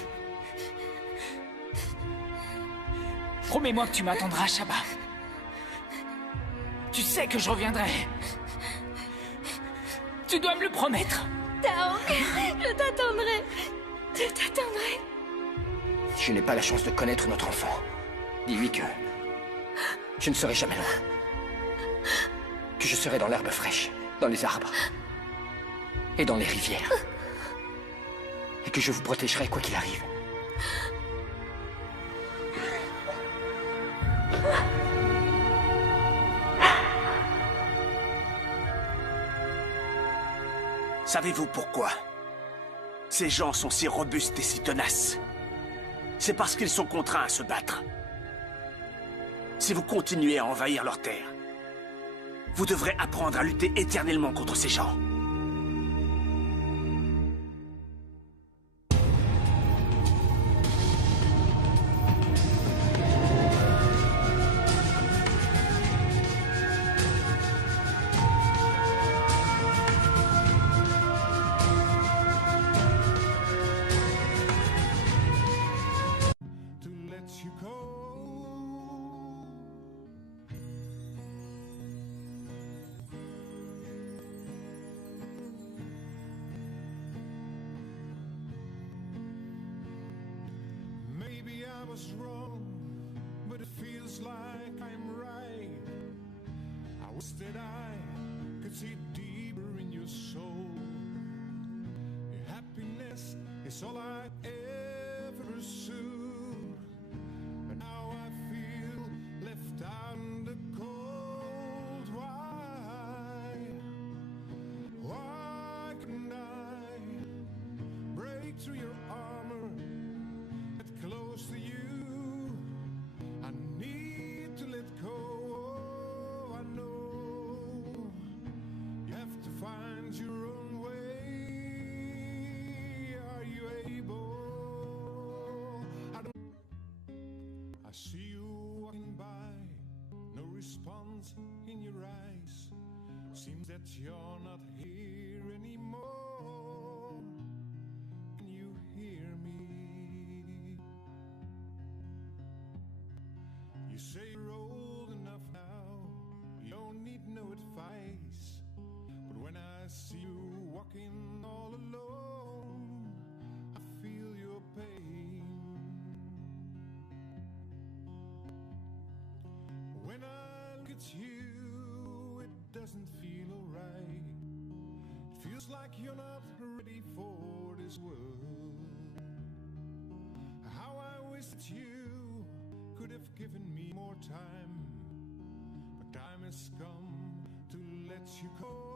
Promets-moi que tu m'attendras, Shaba. Tu sais que je reviendrai. Tu dois me le promettre. Taong, je t'attendrai. Je t'attendrai. Si je n'ai pas la chance de connaître notre enfant, dis-lui que je ne serai jamais loin. Que je serai dans l'herbe fraîche, dans les arbres et dans les rivières. Et que je vous protégerai quoi qu'il arrive. Savez-vous pourquoi ces gens sont si robustes et si tenaces? C'est parce qu'ils sont contraints à se battre. Si vous continuez à envahir leurs terres, vous devrez apprendre à lutter éternellement contre ces gens. I was wrong, but it feels like I'm right. I wish that I could see deeper in your soul. Your happiness is all I ever pursued. But now I feel left out in the cold. Why couldn't I break through your armor, get close to you? I need to let go. I know you have to find your own way. Are you able? I see you walking by, no response in your eyes. Seems that you're not here anymore. Can you hear me? You say you're old enough now, you don't need no advice. But when I see you walking all alone, I feel your pain. When I look at you, it doesn't feel alright. It feels like you're not ready for this world. How I wish that you could have given me more time, but time has come to let you go.